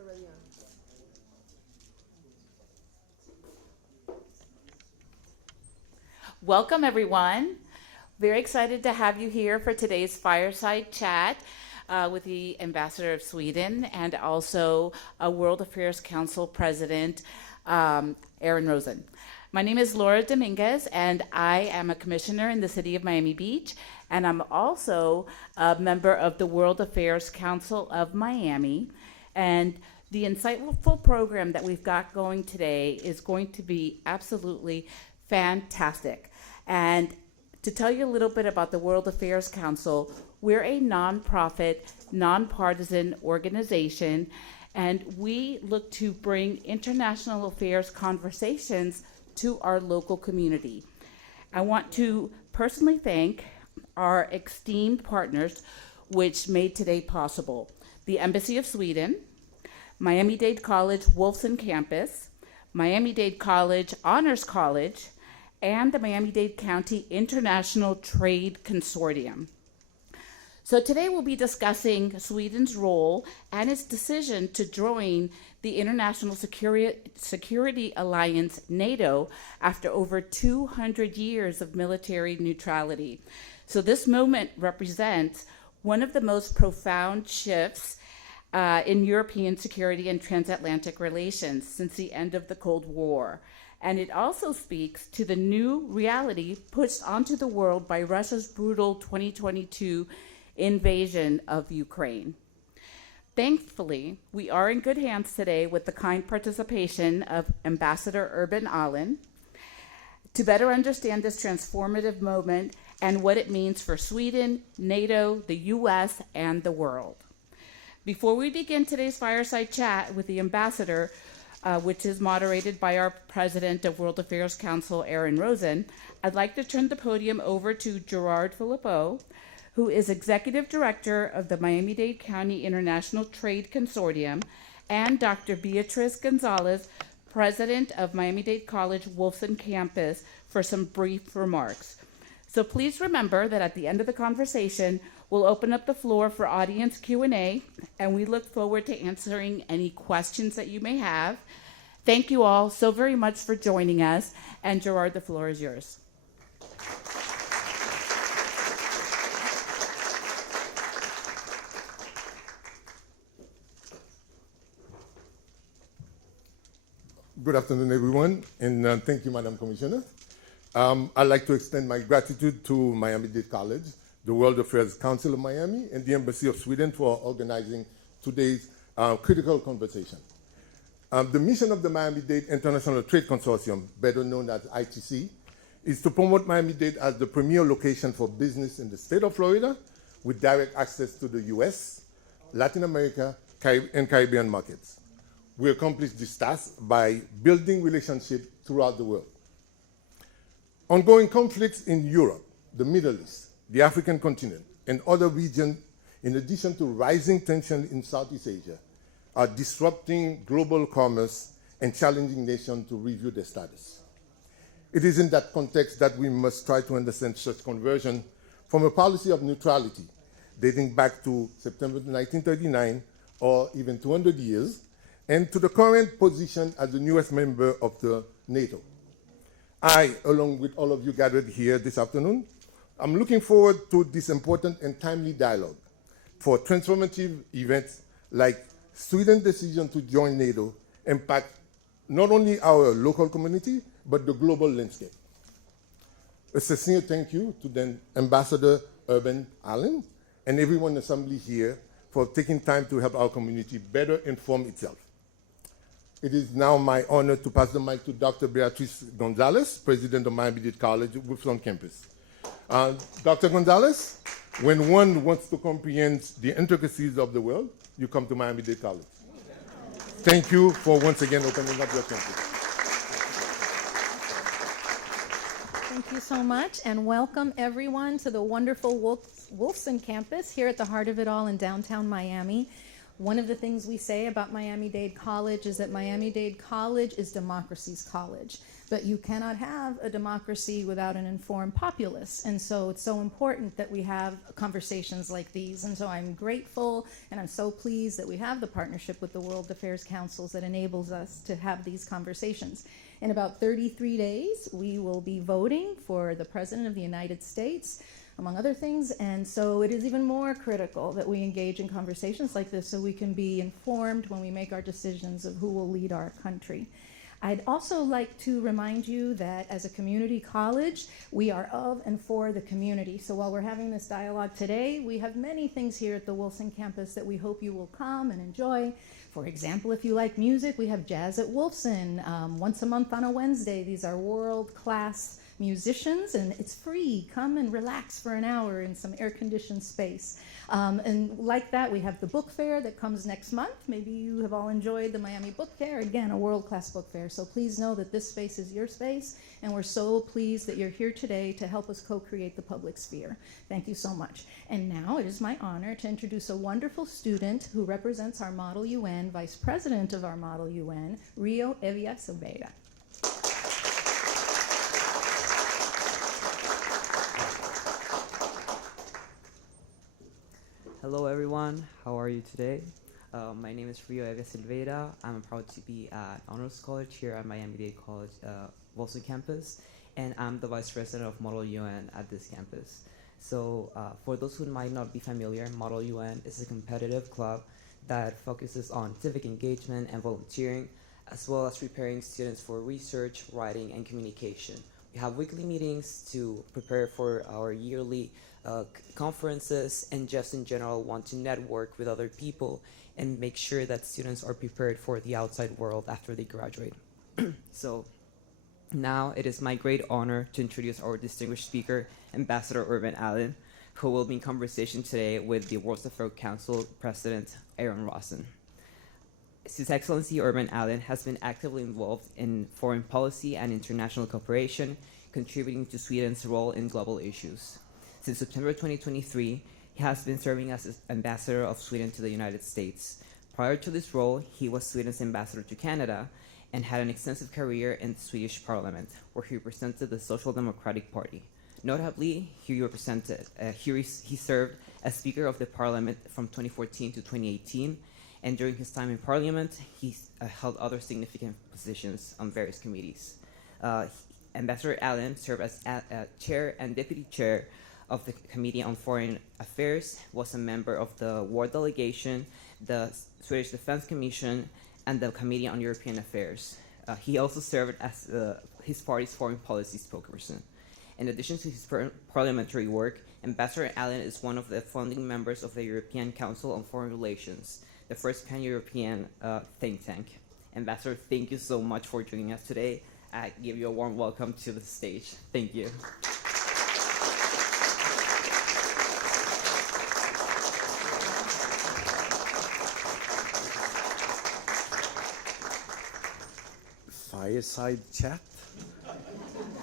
already on. Welcome, everyone. Very excited to have you here for today's fireside chat with the Ambassador of Sweden and also World Affairs Council President Aaron Rosen. My name is Laura Dominguez, and I am a commissioner in the city of Miami Beach, and I'm also a member of the World Affairs Council of Miami. And the insightful program that we've got going today is going to be absolutely fantastic. And to tell you a little bit about the World Affairs Council, we're a nonprofit, nonpartisan organization, and we look to bring international affairs conversations to our local community. I want to personally thank our esteemed partners which made today possible. The Embassy of Sweden, Miami-Dade College Wolfson Campus, Miami-Dade College Honors College, and the Miami-Dade County International Trade Consortium. So today we'll be discussing Sweden's role and its decision to join the International Security Alliance, NATO, after over 200 years of military neutrality. So this moment represents one of the most profound shifts in European security and transatlantic relations since the end of the Cold War. And it also speaks to the new reality pushed onto the world by Russia's brutal 2022 invasion of Ukraine. Thankfully, we are in good hands today with the kind participation of Ambassador Urban Ahlin to better understand this transformative moment and what it means for Sweden, NATO, the US, and the world. Before we begin today's fireside chat with the Ambassador, which is moderated by our President of World Affairs Council, Aaron Rosen, I'd like to turn the podium over to Gerard Philippot, who is Executive Director of the Miami-Dade County International Trade Consortium, and Dr. Beatriz Gonzalez, President of Miami-Dade College Wolfson Campus, for some brief remarks. So please remember that at the end of the conversation, we'll open up the floor for audience Q&A, and we look forward to answering any questions that you may have. Thank you all so very much for joining us, and Gerard, the floor is yours. Good afternoon, everyone, and thank you, Madam Commissioner. I'd like to extend my gratitude to Miami-Dade College, the World Affairs Council of Miami, and the Embassy of Sweden for organizing today's critical conversation. The mission of the Miami-Dade International Trade Consortium, better known as ITC, is to promote Miami-Dade as the premier location for business in the state of Florida with direct access to the US, Latin America, and Caribbean markets. We accomplish this task by building relationships throughout the world. Ongoing conflicts in Europe, the Middle East, the African continent, and other regions, in addition to rising tension in Southeast Asia, are disrupting global commerce and challenging nations to review their status. It is in that context that we must try to understand such conversion from a policy of neutrality dating back to September 1939, or even 200 years, and to the current position as the newest member of the NATO. I, along with all of you gathered here this afternoon, I'm looking forward to this important and timely dialogue for transformative events like Sweden's decision to join NATO impact not only our local community, but the global landscape. A sincere thank you to then Ambassador Urban Ahlin and everyone assembled here for taking time to help our community better inform itself. It is now my honor to pass the mic to Dr. Beatriz Gonzalez, President of Miami-Dade College, Wolfson Campus. Dr. Gonzalez, when one wants to comprehend the intricacies of the world, you come to Miami-Dade College. Thank you for once again opening up your campus. Thank you so much, and welcome everyone to the wonderful Wolfson campus here at the heart of it all in downtown Miami. One of the things we say about Miami-Dade College is that Miami-Dade College is democracy's college. But you cannot have a democracy without an informed populace. And so it's so important that we have conversations like these. And so I'm grateful and I'm so pleased that we have the partnership with the World Affairs Councils that enables us to have these conversations. In about 33 days, we will be voting for the President of the United States, among other things, and so it is even more critical that we engage in conversations like this so we can be informed when we make our decisions of who will lead our country. I'd also like to remind you that as a community college, we are of and for the community. So while we're having this dialogue today, we have many things here at the Wolfson campus that we hope you will come and enjoy. For example, if you like music, we have Jazz at Wolfson once a month on a Wednesday. These are world-class musicians, and it's free. Come and relax for an hour in some air-conditioned space. And like that, we have the book fair that comes next month. Maybe you have all enjoyed the Miami Book Fair. Again, a world-class book fair. So please know that this space is your space, and we're so pleased that you're here today to help us co-create the public sphere. Thank you so much. And now it is my honor to introduce a wonderful student who represents our Model UN, Vice President of our Model UN, Rio Evia Silveira. Hello everyone, how are you today? My name is Rio Eva Silveira. I'm proud to be at Honors College here at Miami-Dade College Wolfson campus, and I'm the Vice President of Model UN at this campus. So for those who might not be familiar, Model UN is a competitive club that focuses on civic engagement and volunteering, as well as preparing students for research, writing, and communication. We have weekly meetings to prepare for our yearly conferences, and just in general want to network with other people and make sure that students are prepared for the outside world after they graduate. So now it is my great honor to introduce our distinguished speaker, Ambassador Urban Ahlin, who will be in conversation today with the World Affairs Council President, Aaron Rosen. His Excellency Urban Ahlin has been actively involved in foreign policy and international cooperation, contributing to Sweden's role in global issues. Since September 2023, he has been serving as Ambassador of Sweden to the United States. Prior to this role, he was Sweden's ambassador to Canada and had an extensive career in the Swedish Parliament, where he represented the Social Democratic Party. Notably, he served as Speaker of the Parliament from 2014 to 2018, and during his time in Parliament, he held other significant positions on various committees. Ambassador Ahlin served as Chair and Deputy Chair of the Committee on Foreign Affairs, was a member of the War Delegation, the Swedish Defense Commission, and the Committee on European Affairs. He also served as his party's foreign policy spokesperson. In addition to his parliamentary work, Ambassador Ahlin is one of the founding members of the European Council on Foreign Relations, the first pan-European think tank. Ambassador, thank you so much for joining us today. I give you a warm welcome to the stage. Thank you. Fireside chat?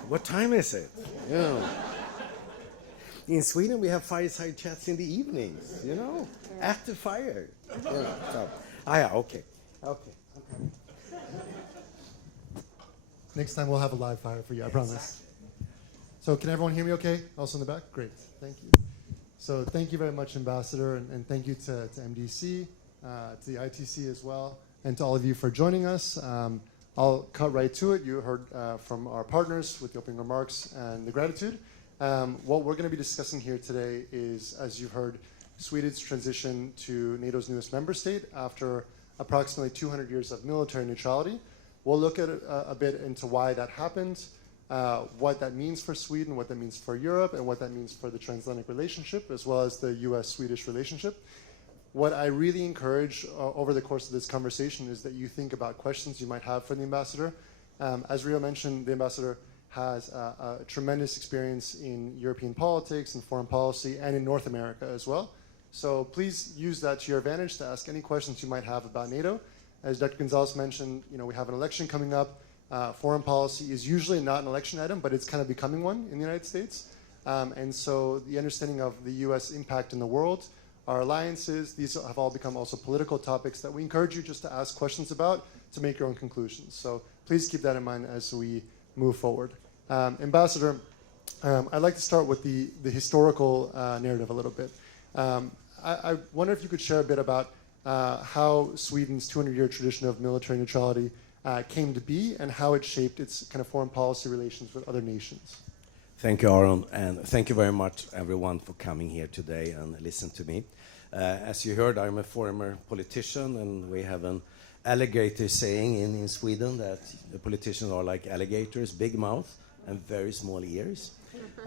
What time is it? Yeah. In Sweden, we have fireside chats in the evenings, you know, at the fire. Yeah, so, okay. Next time we'll have a live fire for you, I promise. So can everyone hear me okay? Also in the back? Great, thank you. So thank you very much, Ambassador, and thank you to MDC, to the ITC as well, and to all of you for joining us. I'll cut right to it. You heard from our partners with the opening remarks and the gratitude. What we're going to be discussing here today is, as you heard, Sweden's transition to NATO's newest member state after approximately 200 years of military neutrality. We'll look at a bit into why that happened, what that means for Sweden, what that means for Europe, and what that means for the transatlantic relationship, as well as the US-Swedish relationship. What I really encourage over the course of this conversation is that you think about questions you might have for the ambassador. As Rio mentioned, the ambassador has a tremendous experience in European politics and foreign policy and in North America as well. So please use that to your advantage to ask any questions you might have about NATO. As Dr. Gonzalez mentioned, we have an election coming up. Foreign policy is usually not an election item, but it's kind of becoming one in the United States. And so the understanding of the US impact in the world our alliances. These have all become also political topics that we encourage you just to ask questions about to make your own conclusions. So please keep that in mind as we move forward. Ambassador, I'd like to start with the historical narrative a little bit. I wonder if you could share a bit about how Sweden's 200-year tradition of military neutrality came to be and how it shaped its kind of foreign policy relations with other nations. Thank you, Aaron, and thank you very much, everyone, for coming here today and listen to me. As you heard, I'm a former politician, and we have an alligator saying in Sweden that the politicians are like alligators, big mouth and very small ears.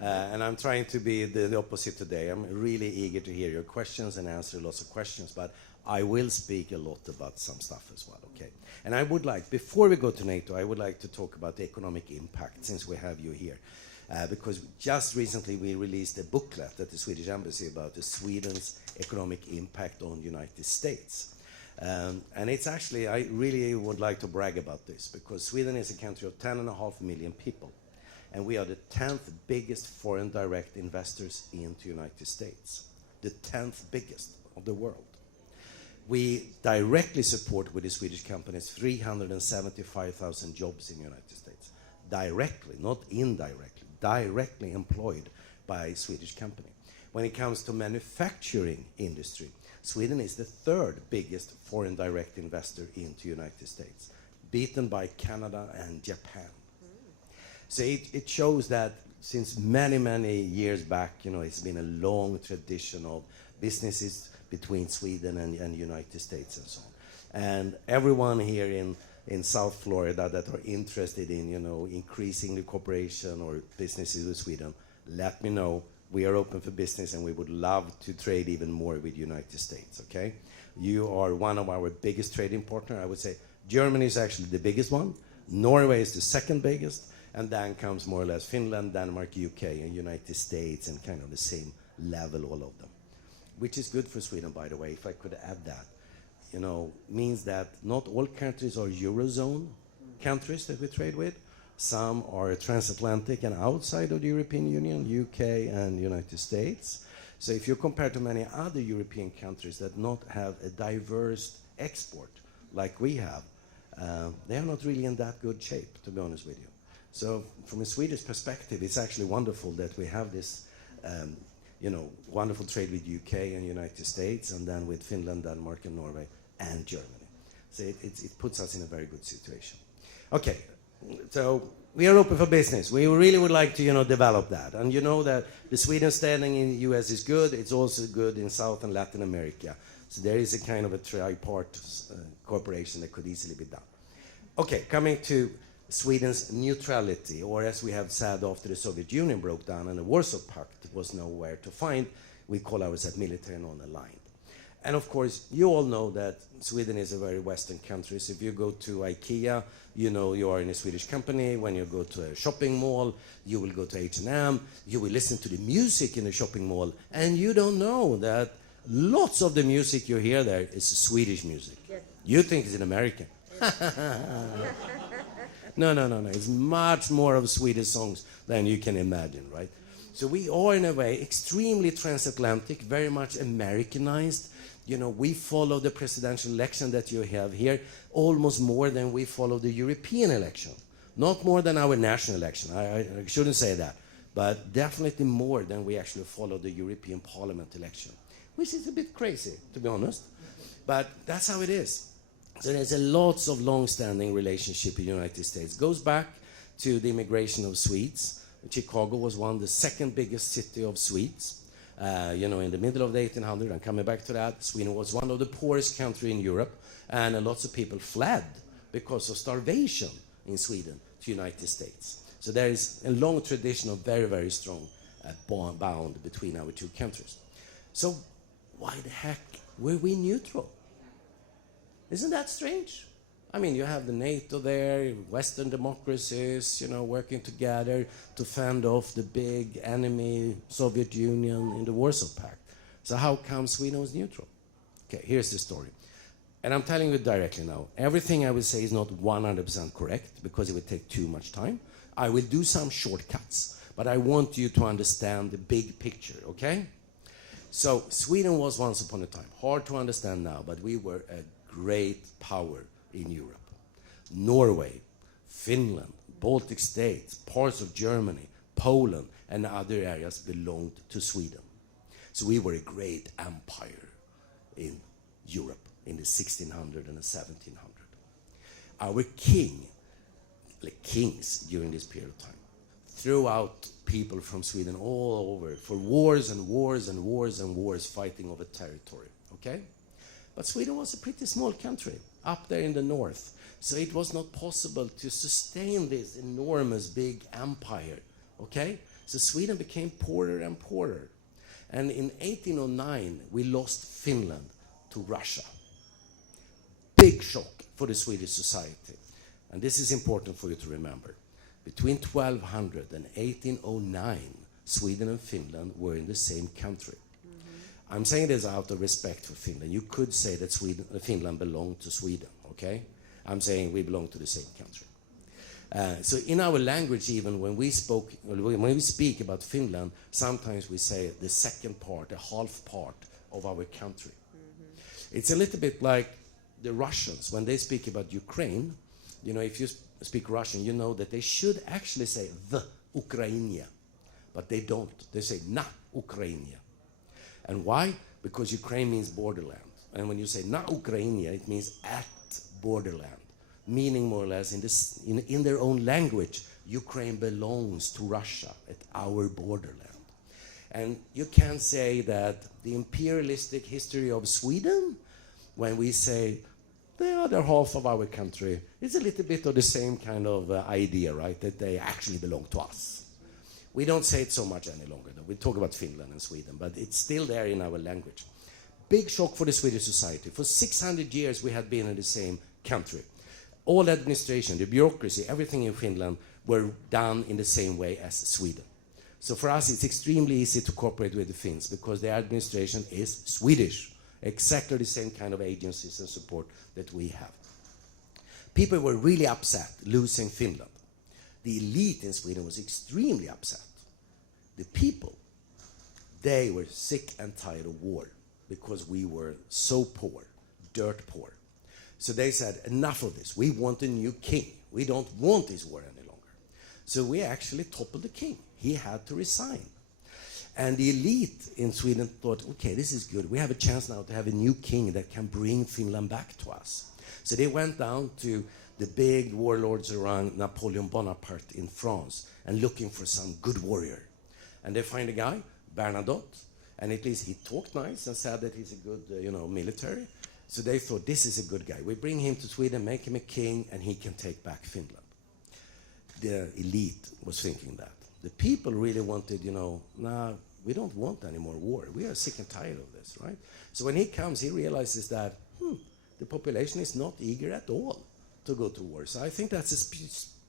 And I'm trying to be the opposite today. I'm really eager to hear your questions and answer lots of questions, but I will speak a lot about some stuff as well, okay? And I would like, before we go to NATO, I would like to talk about the economic impact, since we have you here. Because just recently we released a booklet at the Swedish Embassy about Sweden's economic impact on the United States. And it's actually, I really would like to brag about this, because Sweden is a country of 10.5 million people. And we are the 10th biggest foreign direct investors into the United States. The 10th biggest of the world. We directly support with the Swedish companies 375,000 jobs in the United States. Directly, not indirectly, directly employed by a Swedish company. When it comes to manufacturing industry, Sweden is the 3rd biggest foreign direct investor into the United States, beaten by Canada and Japan. So it shows that since many, many years back, you know, it's been a long tradition of businesses between Sweden and the United States and so on. And everyone here in South Florida that are interested in, you know, increasing the cooperation or businesses with Sweden, let me know. We are open for business and we would love to trade even more with the United States, okay? You are one of our biggest trading partners. I would say Germany is actually the biggest one. Norway is the 2nd biggest. And then comes more or less Finland, Denmark, UK, and United States, and kind of the same level, all of them. Which is good for Sweden, by the way, if I could add that. You know, means that not all countries are Eurozone countries that we trade with. Some are transatlantic and outside of the European Union, UK and United States. So if you compare to many other European countries that not have a diverse export like we have, they are not really in that good shape, to be honest with you. So from a Swedish perspective, it's actually wonderful that we have this, you know, wonderful trade with UK and United States, and then with Finland, Denmark, and Norway, and Germany. So it puts us in a very good situation. Okay, so we are open for business. We really would like to, you know, develop that. And you know that the Sweden standing in the US is good. It's also good in South and Latin America. So there is a kind of a tripart cooperation that could easily be done. Okay, coming to Sweden's neutrality, or as we have said after the Soviet Union broke down and the Warsaw Pact was nowhere to find, we call ourselves military non-aligned. And of course, you all know that Sweden is a very Western country. So if you go to IKEA, you know you are in a Swedish company. When you go to a shopping mall, you will go to H&M, you will listen to the music in the shopping mall, and you don't know that lots of the music you hear there is Swedish music. Yes. You think it's an American. No. It's much more of Swedish songs than you can imagine, right? So we are, in a way, extremely transatlantic, very much Americanized. You know, we follow the presidential election that you have here almost more than we follow the European election. Not more than our national election. I shouldn't say that. But definitely more than we actually follow the European Parliament election. Which is a bit crazy, to be honest. But that's how it is. So there's a lots of long-standing relationship in the United States. Goes back to the immigration of Swedes. Chicago was the 2nd biggest city of Swedes. You know, in the middle of the 1800s, I'm coming back to that, Sweden was one of the poorest countries in Europe, and lots of people fled because of starvation in Sweden to the United States. So there is a long tradition of very, very strong bond between our two countries. So why the heck were we neutral? Isn't that strange? I mean, you have the NATO there, Western democracies, you know, working together to fend off the big enemy, Soviet Union, in the Warsaw Pact. So how come Sweden was neutral? Okay, here's the story. And I'm telling you directly now, everything I will say is not 100% correct, because it would take too much time. I will do some shortcuts, but I want you to understand the big picture, okay? So Sweden was once upon a time, hard to understand now, but we were a great power in Europe. Norway, Finland, Baltic states, parts of Germany, Poland, and other areas belonged to Sweden. So we were a great empire in Europe in the 1600 and the 1700. Our kings during this period of time, threw out people from Sweden all over for wars and wars and wars and wars fighting over territory, okay? But Sweden was a pretty small country up there in the north, so it was not possible to sustain this enormous big empire, okay? So Sweden became poorer and poorer. And in 1809, we lost Finland to Russia. Big shock for the Swedish society. And this is important for you to remember. Between 1200 and 1809, Sweden and Finland were in the same country. Mm-hmm. I'm saying this out of respect for Finland. You could say that Finland belonged to Sweden, okay? I'm saying we belong to the same country. So in our language, even when we speak about Finland, sometimes we say the second part, a half part of our country. Mm-hmm. It's a little bit like the Russians, when they speak about Ukraine, you know, if you speak Russian, you know that they should actually say the Ukrainia, but they don't. They say na Ukrainia. And why? Because Ukraine means borderland. And when you say na Ukrainia, it means at borderland, meaning more or less in their own language, Ukraine belongs to Russia at our borderland. And you can say that the imperialistic history of Sweden, when we say the other half of our country, is a little bit of the same kind of idea, right? That they actually belong to us. We don't say it so much any longer, though. We talk about Finland and Sweden, but it's still there in our language. Big shock for the Swedish society. For 600 years, we had been in the same country. All administration, the bureaucracy, everything in Finland were done in the same way as Sweden. So for us, it's extremely easy to cooperate with the Finns because their administration is Swedish. Exactly the same kind of agencies and support that we have. People were really upset losing Finland. The elite in Sweden was extremely upset. The people, they were sick and tired of war because we were so poor, dirt poor. So they said, enough of this. We want a new king. We don't want this war any longer. So we actually toppled the king. He had to resign. And the elite in Sweden thought, okay, this is good. We have a chance now to have a new king that can bring Finland back to us. So they went down to the big warlords around Napoleon Bonaparte in France and looking for some good warrior. And they find a guy, Bernadotte, and at least he talked nice and said that he's a good, military. So they thought, this is a good guy. We bring him to Sweden, make him a king, and he can take back Finland. The elite was thinking that. The people really wanted, nah, we don't want any more war. We are sick and tired of this, right? So when he comes, he realizes that the population is not eager at all to go to war. So I think that's a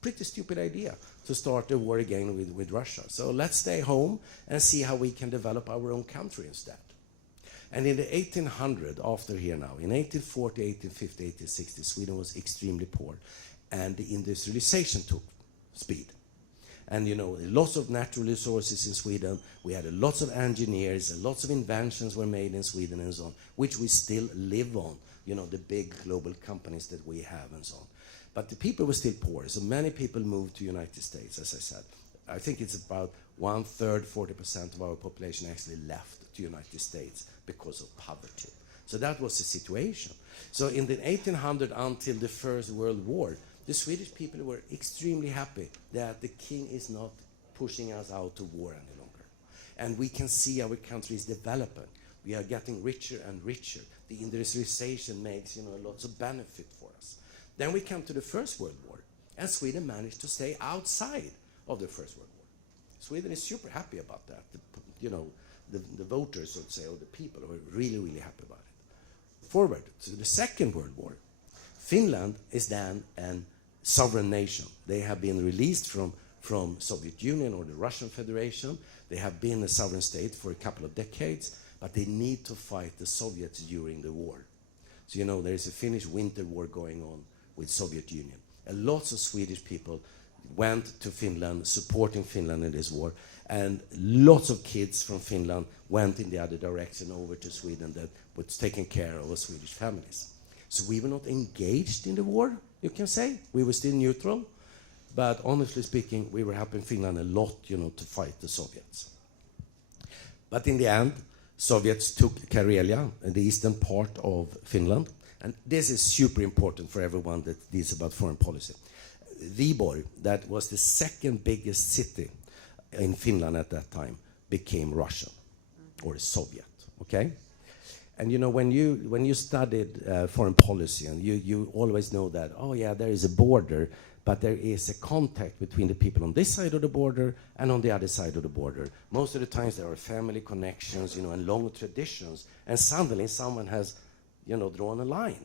pretty stupid idea to start a war again with Russia. So let's stay home and see how we can develop our own country instead. And in the 1800, after here now, in 1840, 1850, 1860, Sweden was extremely poor, and the industrialization took speed. And lots of natural resources in Sweden. We had lots of engineers, and lots of inventions were made in Sweden and so on, which we still live on, the big global companies that we have and so on. But the people were still poor, so many people moved to the United States, as I said. I think it's about 1/3, 40% of our population actually left the United States because of poverty. So that was the situation. So in the 1800 until the First World War, the Swedish people were extremely happy that the king is not pushing us out to war any longer. And we can see our country is developing. We are getting richer and richer. The industrialization makes, lots of benefit for us. Then we come to the First World War, and Sweden managed to stay outside of the First World War. Sweden is super happy about that. The voters, so to say, or the people are really, really happy about it. Forward to the Second World War. Finland is then a sovereign nation. They have been released from Soviet Union or the Russian Federation. They have been a sovereign state for a couple of decades, but they need to fight the Soviets during the war. So there is a Finnish winter war going on with Soviet Union. And lots of Swedish people went to Finland, supporting Finland in this war, and lots of kids from Finland went in the other direction over to Sweden that was taking care of Swedish families. So we were not engaged in the war, you can say. We were still neutral, but honestly speaking, we were helping Finland a lot, to fight the Soviets. But in the end, Soviets took Karelia, the eastern part of Finland, and this is super important for everyone that deals about foreign policy. Viborg, that was the second biggest city in Finland at that time, became Russian or Soviet. Okay, and when you studied foreign policy, and you always know that there is a border, but there is a contact between the people on this side of the border and on the other side of the border. Most of the times there are family connections, and long traditions, and suddenly someone has, drawn a line.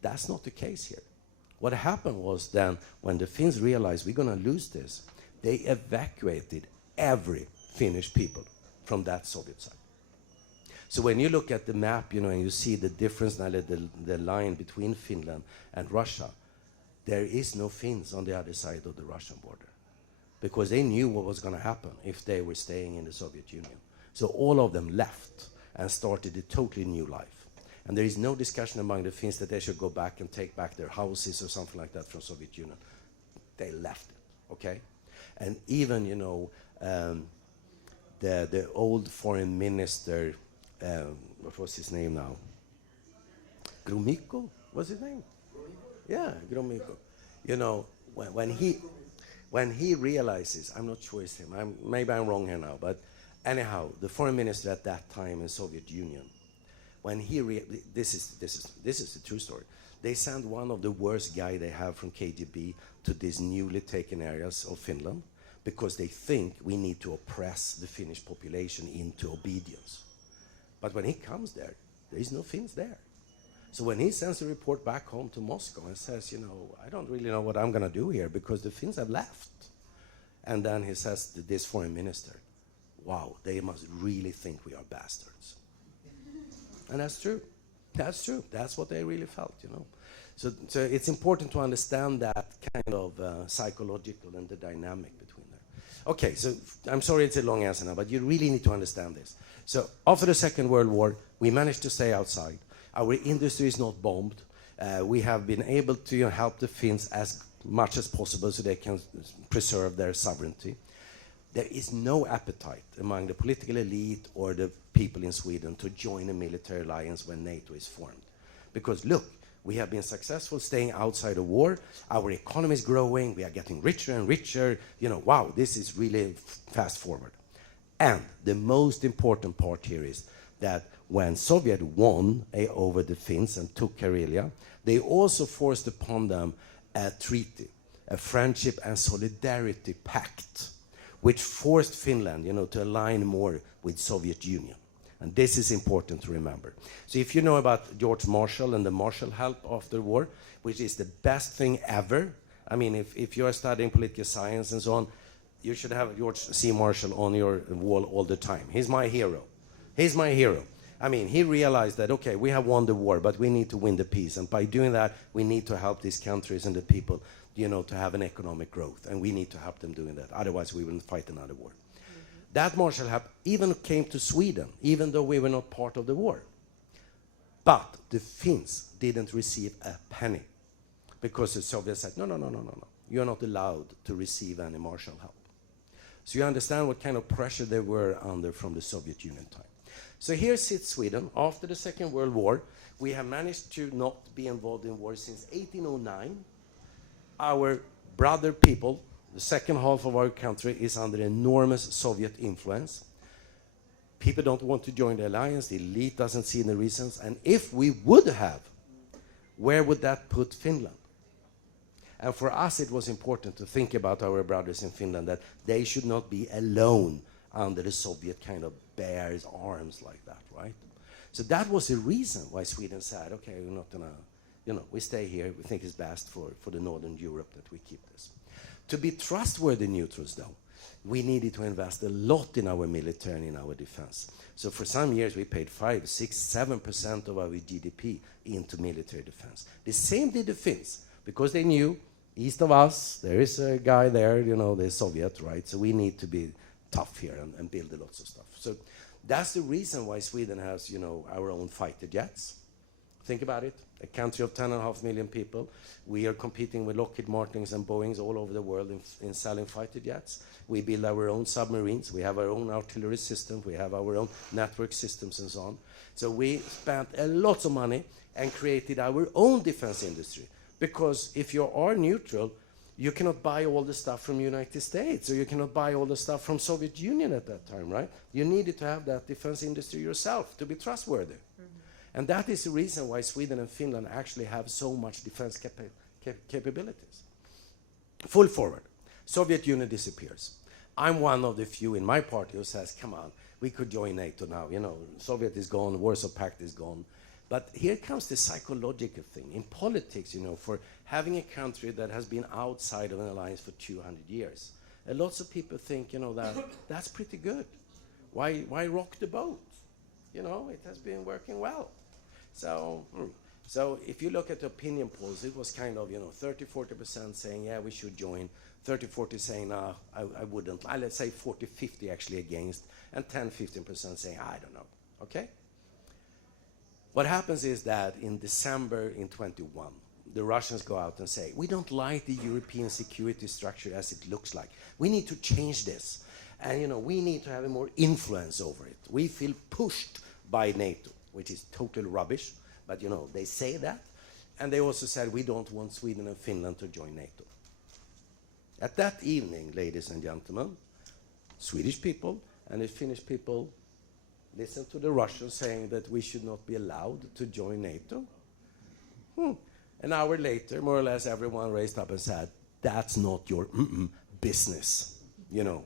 That's not the case here. What happened was then, when the Finns realized we're going to lose this, they evacuated every Finnish people from that Soviet side. So when you look at the map, and you see the difference now, the line between Finland and Russia, there is no Finns on the other side of the Russian border, because they knew what was going to happen if they were staying in the Soviet Union. So all of them left and started a totally new life. And there is no discussion among the Finns that they should go back and take back their houses or something like that from Soviet Union. They left it, okay? And even, the old foreign minister, what was his name now? Gromyko, what's his name? Yeah, Gromyko. When he realizes, I'm not sure it's him, maybe I'm wrong here now, but anyhow, the foreign minister at that time in Soviet Union, when he this is the true story. They sent one of the worst guy they have from KGB to these newly taken areas of Finland, because they think we need to oppress the Finnish population into obedience. But when he comes there is no Finns there. So when he sends a report back home to Moscow and says, I don't really know what I'm going to do here because the Finns have left. And then he says to this foreign minister, wow, they must really think we are bastards. And that's true. That's true. That's what they really felt, So it's important to understand that kind of psychological and the dynamic between them. Okay, so I'm sorry it's a long answer now, but you really need to understand this. So after the Second World War, we managed to stay outside. Our industry is not bombed. We have been able to help the Finns as much as possible so they can preserve their sovereignty. There is no appetite among the political elite or the people in Sweden to join a military alliance when NATO is formed. Because look, we have been successful staying outside of war. Our economy is growing. We are getting richer and richer. Wow, this is really fast forward. And the most important part here is that when Soviet won over the Finns and took Karelia, they also forced upon them a treaty, a friendship and solidarity pact, which forced Finland, to align more with Soviet Union. And this is important to remember. So if you know about George Marshall and the Marshall Help after the war, which is the best thing ever, I mean, if you are studying political science and so on, you should have George C. Marshall on your wall all the time. He's my hero. He's my hero. I mean, he realized that, okay, we have won the war, but we need to win the peace. And by doing that, we need to help these countries and the people, to have an economic growth. And we need to help them doing that. Otherwise, we wouldn't fight another war. That Marshall Help even came to Sweden, even though we were not part of the war. But the Finns didn't receive a penny because the Soviets said, no. You're not allowed to receive any Marshall Help. So you understand what kind of pressure they were under from the Soviet Union time. So here sits Sweden. After the Second World War, we have managed to not be involved in war since 1809. Our brother people, the second half of our country, is under enormous Soviet influence. People don't want to join the alliance. The elite doesn't see the reasons. And if we would have, where would that put Finland? And for us, it was important to think about our brothers in Finland, that they should not be alone under the Soviet kind of bear's arms like that, right? So that was the reason why Sweden said, okay, we're not going to, we stay here. We think it's best for the Northern Europe that we keep this. To be trustworthy neutrals, though, we needed to invest a lot in our military and in our defense. So for some years, we paid 5%, 6%, 7% of our GDP into military defense. The same did the Finns, because they knew East of us, there is a guy there, the Soviet, right? So we need to be tough here and build lots of stuff. So that's the reason why Sweden has, our own fighter jets. Think about it. A country of 10.5 million people. We are competing with Lockheed Martins and Boeings all over the world in selling fighter jets. We build our own submarines. We have our own artillery systems. We have our own network systems and so on. So we spent a lot of money and created our own defense industry. Because if you are neutral, you cannot buy all the stuff from the United States, or you cannot buy all the stuff from Soviet Union at that time, right? You needed to have that defense industry yourself to be trustworthy. And that is the reason why Sweden and Finland actually have so much defense capabilities. Full forward. Soviet Union disappears. I'm one of the few in my party who says, come on, we could join NATO now. Soviet is gone, Warsaw Pact is gone. But here comes the psychological thing. In politics, for having a country that has been outside of an alliance for 200 years, lots of people think, that's pretty good. Why rock the boat? It has been working well. So if you look at the opinion polls, it was kind of, 30-40% saying, yeah, we should join, 30-40 saying, no, I wouldn't. Let's say 40-50 actually against, and 10-15% saying, I don't know, okay? What happens is that in December in 21, the Russians go out and say, we don't like the European security structure as it looks like. We need to change this. And, we need to have a more influence over it. We feel pushed by NATO, which is total rubbish, but they say that. And they also said, we don't want Sweden and Finland to join NATO. At that evening, ladies and gentlemen, Swedish people and the Finnish people listened to the Russians saying that we should not be allowed to join NATO. An hour later, more or less, everyone raised up and said, that's not your business.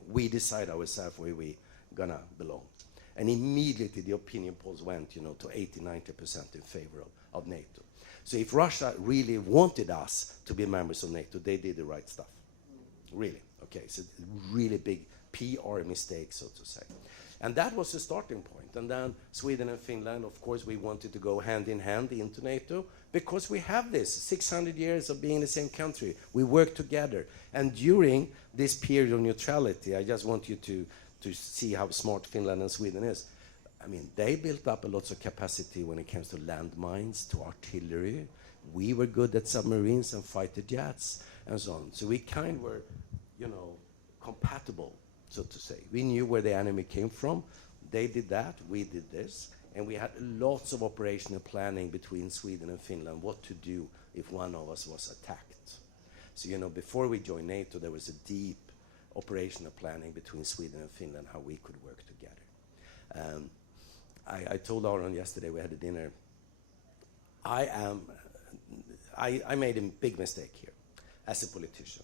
We decide ourselves where we're gonna belong. And immediately the opinion polls went, to 80-90% in favor of NATO. So if Russia really wanted us to be members of NATO, they did the right stuff. Really. Okay, so really big PR mistake, so to say. And that was the starting point. And then Sweden and Finland, of course, we wanted to go hand in hand into NATO because we have this 600 years of being the same country. We work together. And during this period of neutrality, I just want you to see how smart Finland and Sweden is. I mean, they built up a lot of capacity when it comes to landmines, to artillery. We were good at submarines and fighter jets and so on. So we kind of were, compatible, so to say. We knew where the enemy came from. They did that, we did this. And we had lots of operational planning between Sweden and Finland, what to do if one of us was attacked. So, before we joined NATO, there was a deep operational planning between Sweden and Finland, how we could work together. I told Aron yesterday, we had a dinner, I made a big mistake here as a politician.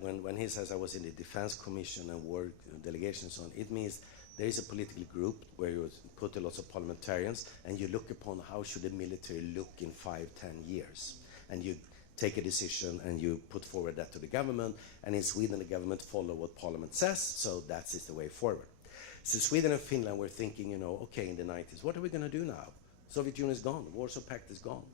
When he says I was in the Defense Commission and war delegations on, it means there is a political group where you put a lot of parliamentarians and you look upon how should the military look in 5-10 years. And you take a decision and you put forward that to the government, and in Sweden the government follow what parliament says, so that is the way forward. So Sweden and Finland were thinking, okay, in the 90s, what are we going to do now? Soviet Union is gone, Warsaw Pact is gone.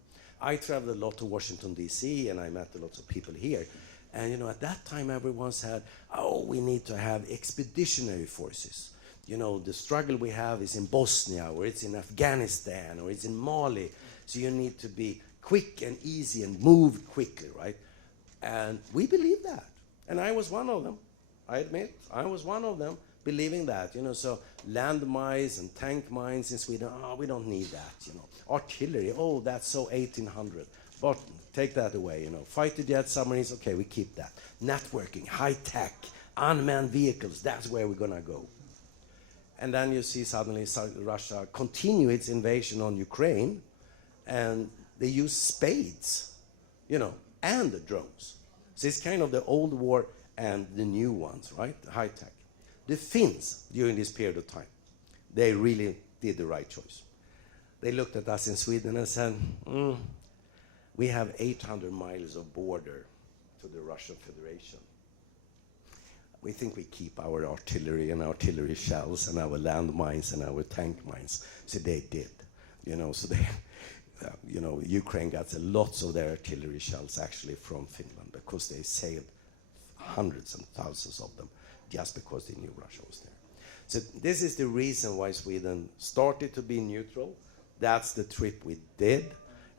I traveled a lot to Washington, D.C., and I met a lot of people here. And, at that time everyone said, oh, we need to have expeditionary forces. The struggle we have is in Bosnia, or it's in Afghanistan, or it's in Mali. So you need to be quick and easy and move quickly, right? And we believed that. And I was one of them. I admit, I was one of them believing that. So land mines and tank mines in Sweden, we don't need that. Artillery, that's so 1800. But take that away, Fighter jets, submarines, okay, we keep that. Networking, high tech, unmanned vehicles, that's where we're gonna go. And then you see suddenly Russia continue its invasion on Ukraine, and they use spades, and the drones. So it's kind of the old war and the new ones, right? The high tech. The Finns, during this period of time, they really did the right choice. They looked at us in Sweden and said, we have 800 miles of border to the Russian Federation. We think we keep our artillery and artillery shells and our landmines and our tank mines. So they did, so they, Ukraine got lots of their artillery shells actually from Finland because they sailed hundreds and thousands of them just because they knew Russia was there. So this is the reason why Sweden started to be neutral. That's the trip we did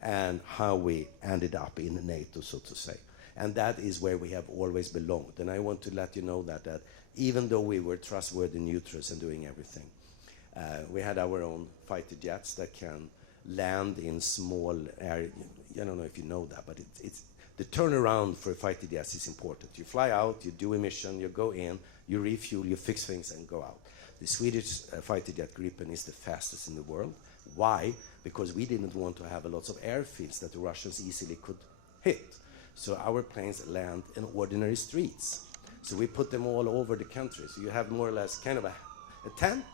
and how we ended up in NATO, so to say. And that is where we have always belonged. And I want to let you know that even though we were trustworthy neutrals and doing everything, we had our own fighter jets that can land in small areas. I don't know if you know that, but it's the turnaround for fighter jets is important. You fly out, you do a mission, you go in, you refuel, you fix things, and go out. The Swedish fighter jet Gripen is the fastest in the world. Why? Because we didn't want to have a lot of airfields that the Russians easily could hit. So our planes land in ordinary streets. So we put them all over the country. So you have more or less kind of a tent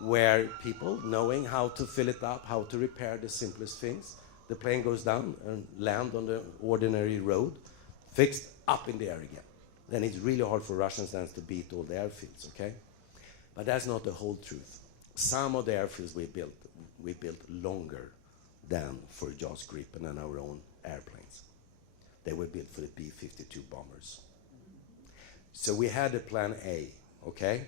where people, knowing how to fill it up, how to repair the simplest things, the plane goes down and land on the ordinary road, fixed up in the air again. Then it's really hard for Russians then to beat all the airfields, okay? But that's not the whole truth. Some of the airfields we built longer than for JAS Gripen and our own airplanes. They were built for the B-52 bombers. So we had a plan A, okay?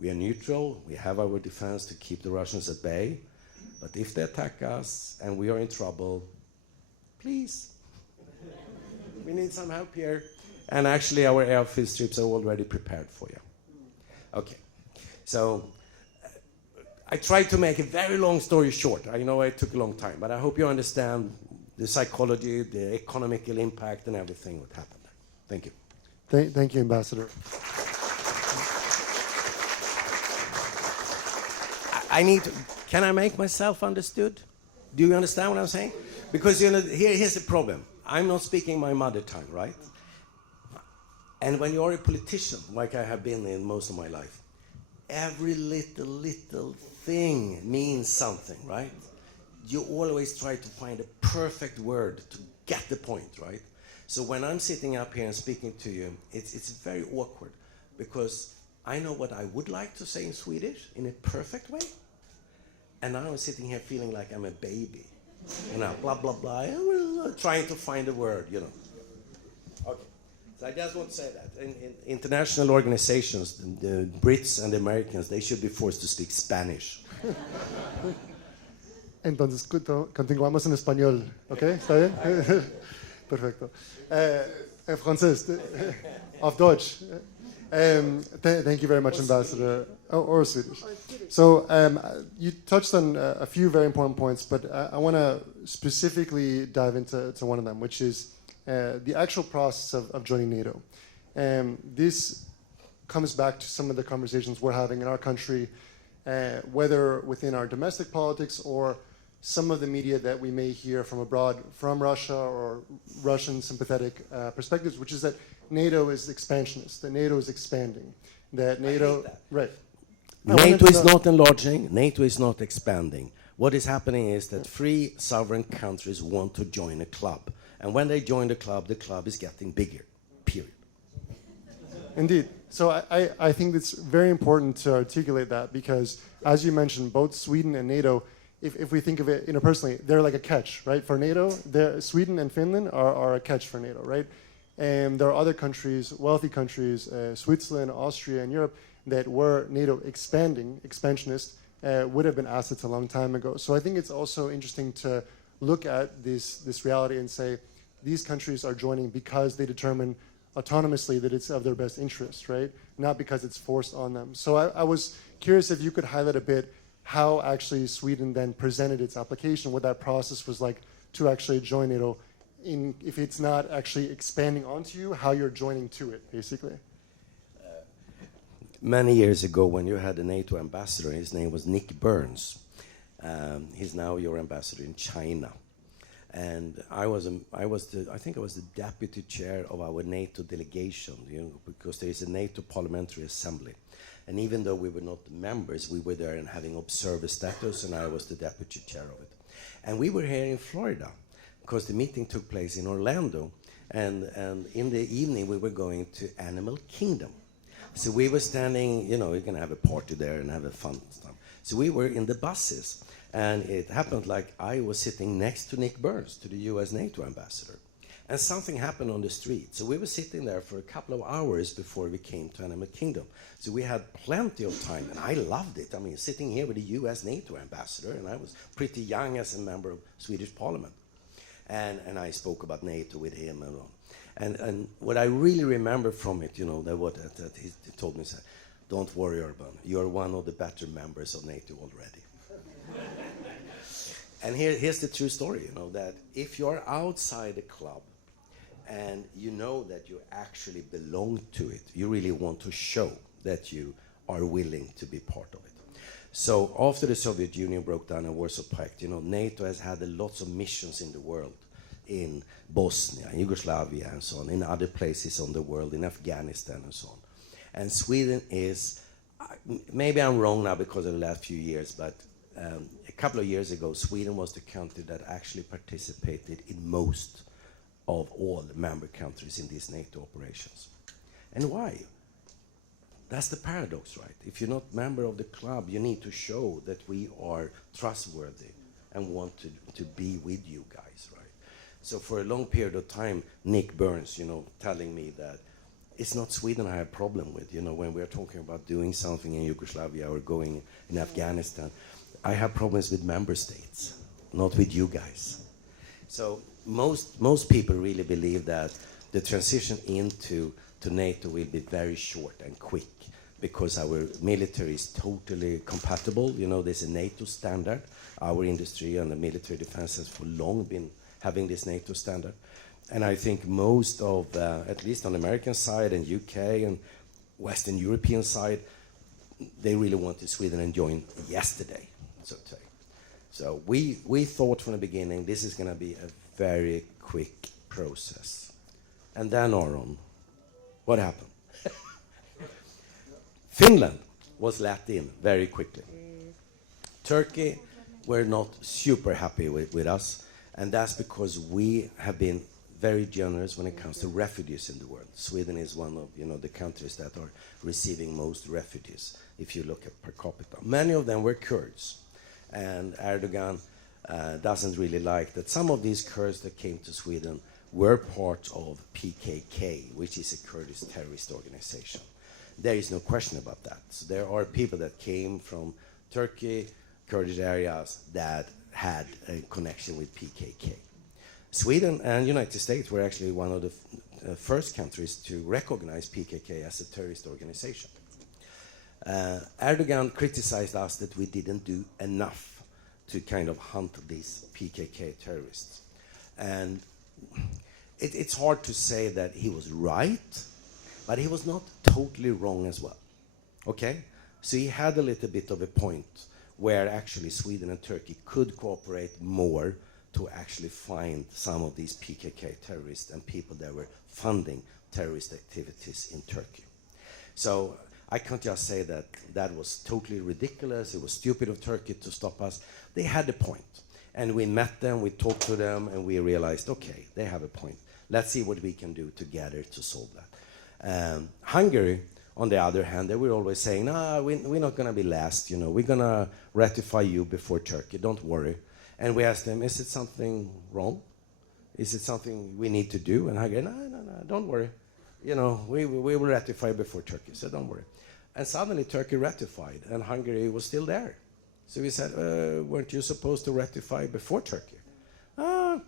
We are neutral, we have our defense to keep the Russians at bay, but if they attack us and we are in trouble, please, we need some help here. And actually our airfield strips are already prepared for you. Okay, so I tried to make a very long story short. I know it took a long time, but I hope you understand the psychology, the economical impact, and everything that happened. Thank you. Thank you, Ambassador. Can I make myself understood? Do you understand what I'm saying? Because here's the problem. I'm not speaking my mother tongue, right? And when you're a politician, like I have been in most of my life, every little thing means something, right? You always try to find a perfect word to get the point, right? So when I'm sitting up here and speaking to you, it's very awkward because I know what I would like to say in Swedish in a perfect way. And now I'm sitting here feeling like I'm a baby. Blah, blah, blah, trying to find a word, Okay. So I just want to say that. In international organizations, the Brits and the Americans, they should be forced to speak Spanish. Entonces, continuamos en español, ¿ok? ¿Está bien? Perfecto. Francés, auf Deutsch. Thank you very much, Ambassador. Or Swedish. So you touched on a few very important points, but I want to specifically dive into one of them, which is the actual process of joining NATO. This comes back to some of the conversations we're having in our country, whether within our domestic politics or some of the media that we may hear from abroad, from Russia or Russian sympathetic perspectives, which is that NATO is expansionist, that NATO is expanding, that NATO... I hate that. Right. NATO is not enlarging, NATO is not expanding. What is happening is that free sovereign countries want to join a club. And when they join the club is getting bigger, period. Indeed. So I think it's very important to articulate that because, as you mentioned, both Sweden and NATO, if we think of it interpersonally, they're like a catch, right? For NATO, Sweden and Finland are a catch for NATO, right? And there are other countries, wealthy countries, Switzerland, Austria, and Europe, that were NATO expansionist, would have been assets a long time ago. So I think it's also interesting to look at this reality and say, these countries are joining because they determine autonomously that it's of their best interest, right? Not because it's forced on them. So I was curious if you could highlight a bit how actually Sweden then presented its application, what that process was like to actually join NATO, if it's not actually expanding onto you, how you're joining to it, basically. Many years ago, when you had a NATO ambassador, his name was Nick Burns. He's now your ambassador in China. And I think I was the deputy chair of our NATO delegation, because there is a NATO Parliamentary Assembly. And even though we were not members, we were there and having observer status, and I was the deputy chair of it. And we were here in Florida, because the meeting took place in Orlando, and in the evening we were going to Animal Kingdom. So we were standing, we're going to have a party there and have a fun stuff. So we were in the buses, and it happened like I was sitting next to Nick Burns, to the US NATO ambassador. And something happened on the street. So we were sitting there for a couple of hours before we came to Animal Kingdom. So we had plenty of time, and I loved it. I mean, sitting here with the US NATO ambassador, and I was pretty young as a member of Swedish Parliament. And I spoke about NATO with him and all. And what I really remember from it, you know, that he told me, said, "Don't worry, Urban, you're one of the better members of NATO already." And here's the true story, you know, that if you're outside a club and you know that you actually belong to it, you really want to show that you are willing to be part of it. So after the Soviet Union broke down and Warsaw Pact, you know, NATO has had lots of missions in the world, in Bosnia, Yugoslavia, and so on, in other places on the world, in Afghanistan and so on. And Sweden is, maybe I'm wrong now because of the last few years, but a couple of years ago, Sweden was the country that actually participated in most of all the member countries in these NATO operations. And why? That's the paradox, right? If you're not member of the club, you need to show that we are trustworthy and want to be with you guys, right? So for a long period of time, Nick Burns, you know, telling me that it's not Sweden I have a problem with, you know, when we're talking about doing something in Yugoslavia or going in Afghanistan, I have problems with member states, not with you guys. So most people really believe that the transition into NATO will be very short and quick because our military is totally compatible. You know, there's a NATO standard. Our industry and the military defense has for long been having this NATO standard. And I think most of, at least on the American side and UK and Western European side, they really wanted Sweden to join yesterday, so to say. So we thought from the beginning this is going to be a very quick process. And then, Aron, what happened? Finland was let in very quickly. Turkey were not super happy with us, and that's because we have been very generous when it comes to refugees in the world. Sweden is one of, you know, the countries that are receiving most refugees if you look at per capita. Many of them were Kurds, and Erdogan doesn't really like that some of these Kurds that came to Sweden were part of PKK, which is a Kurdish terrorist organization. There is no question about that. So there are people that came from Turkey, Kurdish areas that had a connection with PKK. Sweden and United States were actually one of the first countries to recognize PKK as a terrorist organization. Erdogan criticized us that we didn't do enough to kind of hunt these PKK terrorists. And it's hard to say that he was right, but he was not totally wrong as well. Okay? So he had a little bit of a point where actually Sweden and Turkey could cooperate more to actually find some of these PKK terrorists and people that were funding terrorist activities in Turkey. So I can't just say that that was totally ridiculous, it was stupid of Turkey to stop us. They had a point. And we met them, we talked to them, and we realized, okay, they have a point. Let's see what we can do together to solve that. Hungary, on the other hand, they were always saying, no, we're not going to be last, you know, we're going to ratify you before Turkey, don't worry. And we asked them, is it something wrong? Is it something we need to do? And Hungary, no, don't worry. You know, we will ratify before Turkey, so don't worry. And suddenly Turkey ratified, and Hungary was still there. So we said, weren't you supposed to ratify before Turkey?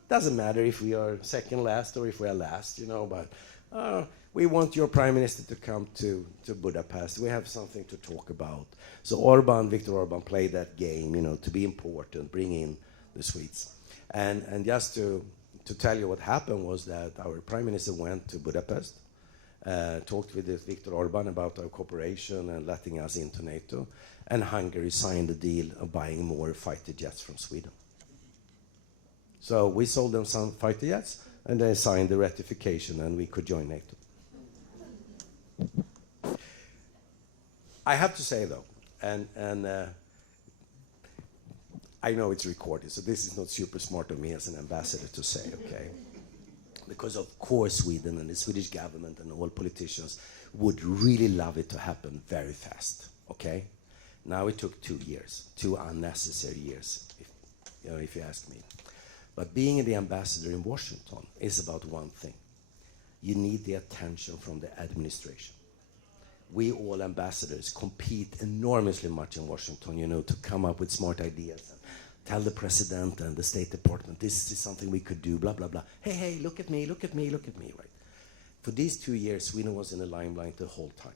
Doesn't matter if we are second last or if we are last, you know, but we want your prime minister to come to Budapest. We have something to talk about. So Viktor Orban played that game, you know, to be important, bring in the Swedes. And just to tell you what happened was that our prime minister went to Budapest, talked with Viktor Orban about our cooperation and letting us into NATO, and Hungary signed a deal of buying more fighter jets from Sweden. So we sold them some fighter jets, and they signed the ratification, and we could join NATO. I have to say, though, and I know it's recorded, so this is not super smart of me as an ambassador to say, okay? Because of course Sweden and the Swedish government and all politicians would really love it to happen very fast, okay? Now it took 2 years, 2 unnecessary years, if you ask me. But being the ambassador in Washington is about one thing. You need the attention from the administration. We all ambassadors compete enormously much in Washington, you know, to come up with smart ideas and tell the president and the State Department, this is something we could do, blah, blah, blah. Hey, hey, look at me, look at me, look at me, right? For these 2 years, Sweden was in the limelight the whole time.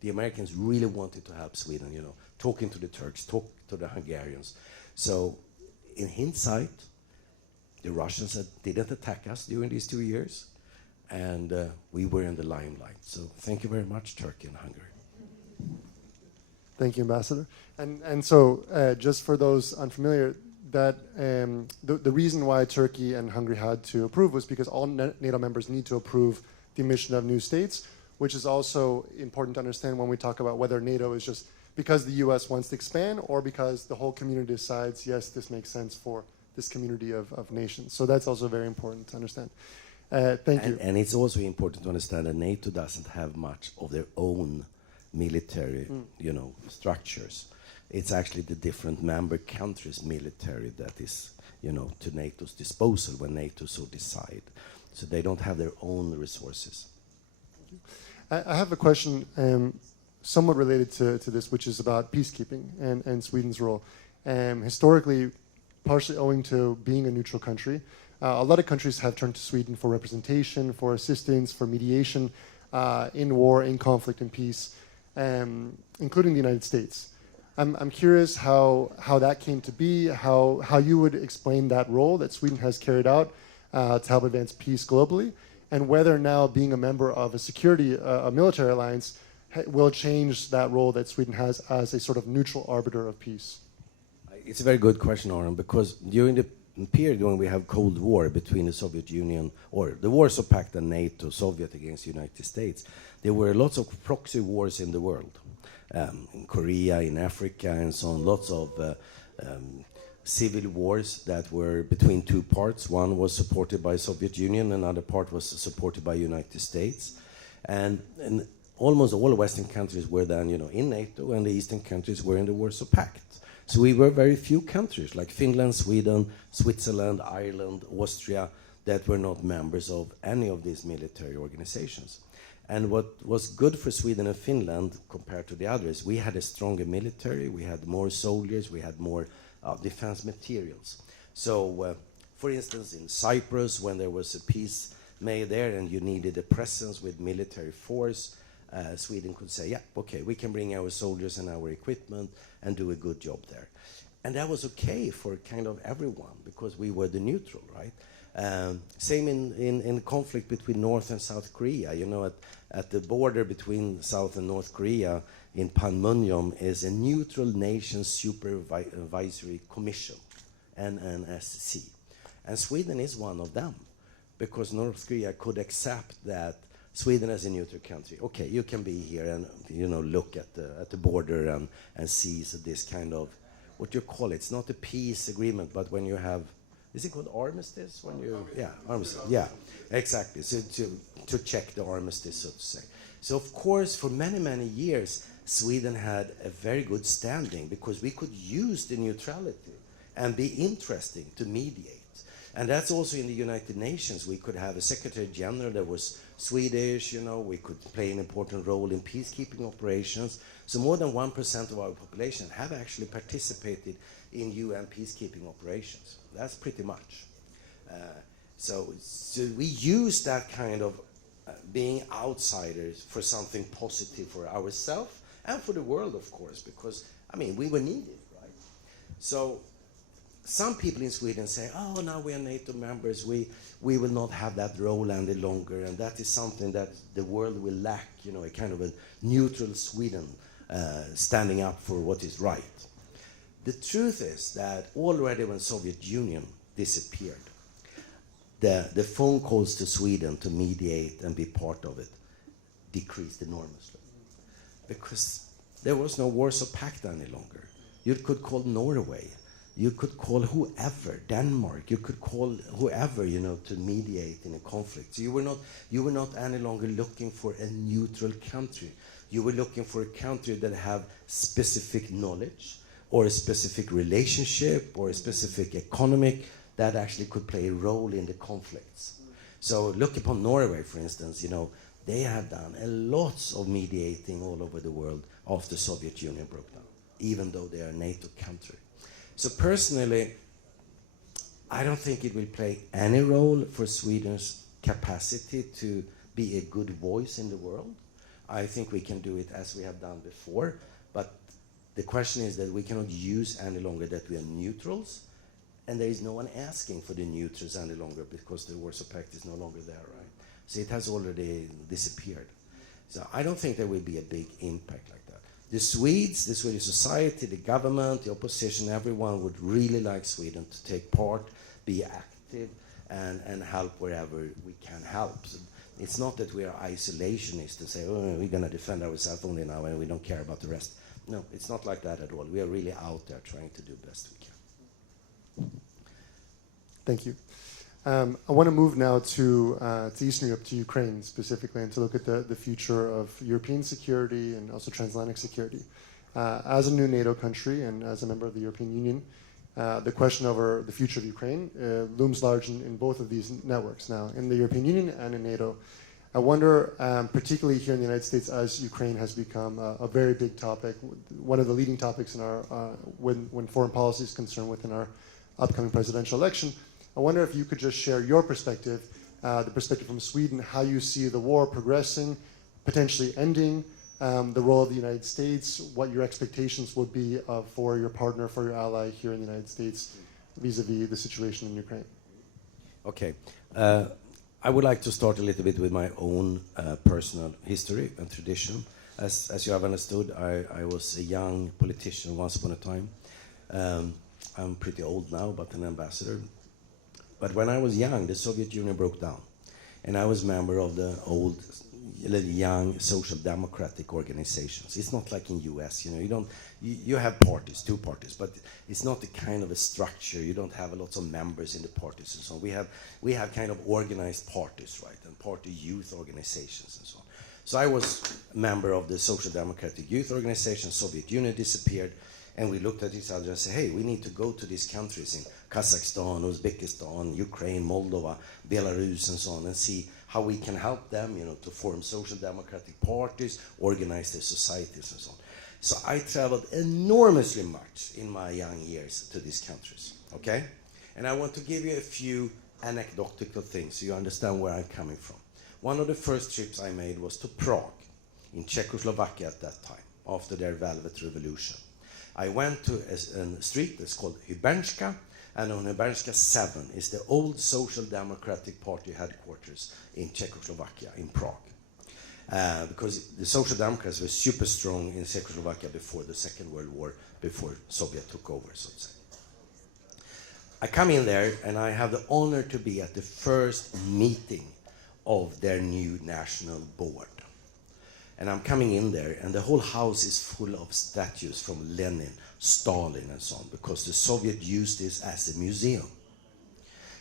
The Americans really wanted to help Sweden, you know, talking to the Turks, talk to the Hungarians. So, in hindsight, the Russians didn't attack us during these 2 years, and we were in the limelight. So thank you very much, Turkey and Hungary. Thank you, Ambassador. And so, just for those unfamiliar, that the reason why Turkey and Hungary had to approve was because all NATO members need to approve the admission of new states, which is also important to understand when we talk about whether NATO is just because the US wants to expand or because the whole community decides, yes, this makes sense for this community of nations. So that's also very important to understand. Thank you. And it's also important to understand that NATO doesn't have much of their own military, you know, structures. It's actually the different member countries' military that is, you know, to NATO's disposal when NATO so decide. So they don't have their own resources. I have a question somewhat related to this, which is about peacekeeping and Sweden's role. Historically, partially owing to being a neutral country, a lot of countries have turned to Sweden for representation, for assistance, for mediation in war, in conflict, and peace, including the United States. I'm curious how that came to be, how you would explain that role that Sweden has carried out to help advance peace globally, and whether now being a member of a military alliance will change that role that Sweden has as a sort of neutral arbiter of peace. It's a very good question, Aron, because during the period when we have Cold War between the Soviet Union, or the Warsaw Pact and NATO, Soviet against the United States, there were lots of proxy wars in the world, in Korea, in Africa, and so on, lots of civil wars that were between two parts. One was supported by Soviet Union, another part was supported by United States. And almost all Western countries were then, you know, in NATO, and the Eastern countries were in the Warsaw Pact. So we were very few countries, like Finland, Sweden, Switzerland, Ireland, Austria, that were not members of any of these military organizations. And what was good for Sweden and Finland compared to the others, we had a stronger military, we had more soldiers, we had more defense materials. So, for instance, in Cyprus, when there was a peace made there and you needed a presence with military force, Sweden could say, yeah, okay, we can bring our soldiers and our equipment and do a good job there. And that was okay for kind of everyone because we were the neutral, right? Same in conflict between North and South Korea. You know, at the border between South and North Korea in Panmunjom is a neutral nation supervisory commission, NNSC. And Sweden is one of them because North Korea could accept that Sweden as a neutral country, okay, you can be here and, you know, look at the border and see this kind of, what you call it, it's not a peace agreement, but when you have, is it called armistice? When you, yeah, armistice, yeah, exactly, so to check the armistice, so to say. So of course, for many, many years, Sweden had a very good standing because we could use the neutrality and be interesting to mediate. And that's also in the United Nations. We could have a Secretary General that was Swedish, you know, we could play an important role in peacekeeping operations. So more than 1% of our population have actually participated in UN peacekeeping operations. That's pretty much. So we use that kind of being outsiders for something positive for ourselves and for the world, of course, because, I mean, we were needed, right? So some people in Sweden say, oh, now we are NATO members, we will not have that role any longer, and that is something that the world will lack, you know, a kind of a neutral Sweden standing up for what is right. The truth is that already when Soviet Union disappeared, the phone calls to Sweden to mediate and be part of it decreased enormously. Because there was no Warsaw Pact any longer. You could call Norway, you could call whoever, Denmark, you could call whoever, you know, to mediate in a conflict. So you were not any longer looking for a neutral country. You were looking for a country that have specific knowledge or a specific relationship or a specific economic that actually could play a role in the conflicts. So look upon Norway, for instance, they have done a lot of mediating all over the world after the Soviet Union broke down, even though they are a NATO country. So personally, I don't think it will play any role for Sweden's capacity to be a good voice in the world. I think we can do it as we have done before, but the question is that we cannot use any longer that we are neutrals, and there is no one asking for the neutrals any longer because the Warsaw Pact is no longer there, right? So it has already disappeared. So I don't think there will be a big impact like that. The Swedes, the Swedish society, the government, the opposition, everyone would really like Sweden to take part, be active, and help wherever we can help. So it's not that we are isolationists and say, oh, we're going to defend ourselves only now and we don't care about the rest. No, it's not like that at all. We are really out there trying to do the best we can. Thank you. I want to move now to Eastern Europe, to Ukraine specifically, and to look at the future of European security and also transatlantic security. As a new NATO country and as a member of the European Union, the question over the future of Ukraine looms large in both of these networks now, in the European Union and in NATO. I wonder, particularly here in the United States, as Ukraine has become a very big topic, one of the leading topics in our when foreign policy is concerned within our upcoming presidential election. I wonder if you could just share your perspective, the perspective from Sweden, how you see the war progressing, potentially ending, the role of the United States, what your expectations would be for your partner, for your ally here in the United States, vis-a-vis the situation in Ukraine. Okay. I would like to start a little bit with my own personal history and tradition. As you have understood, I was a young politician once upon a time. I'm pretty old now, but an ambassador. But when I was young, the Soviet Union broke down. And I was a member of the old, young social democratic organizations. It's not like in US, you have parties, two parties, but it's not the kind of a structure. You don't have lots of members in the parties and so on. We have kind of organized parties, right, and party youth organizations and so on. So I was a member of the social democratic youth organization. Soviet Union disappeared, and we looked at each other and said, hey, we need to go to these countries in Kazakhstan, Uzbekistan, Ukraine, Moldova, Belarus, and so on, and see how we can help them, to form social democratic parties, organize their societies, and so on. So I traveled enormously much in my young years to these countries, okay? And I want to give you a few anecdotal things so you understand where I'm coming from. One of the first trips I made was to Prague, in Czechoslovakia at that time, after their Velvet Revolution. I went to a street that's called Hyberniska, and on Hyberniska 7 is the old Social Democratic Party headquarters in Czechoslovakia, in Prague. Because the Social Democrats were super strong in Czechoslovakia before the Second World War, before Soviet took over, so to say. I come in there, and I have the honor to be at the first meeting of their new national board. And I'm coming in there, and the whole house is full of statues from Lenin, Stalin, and so on, because the Soviet used this as a museum.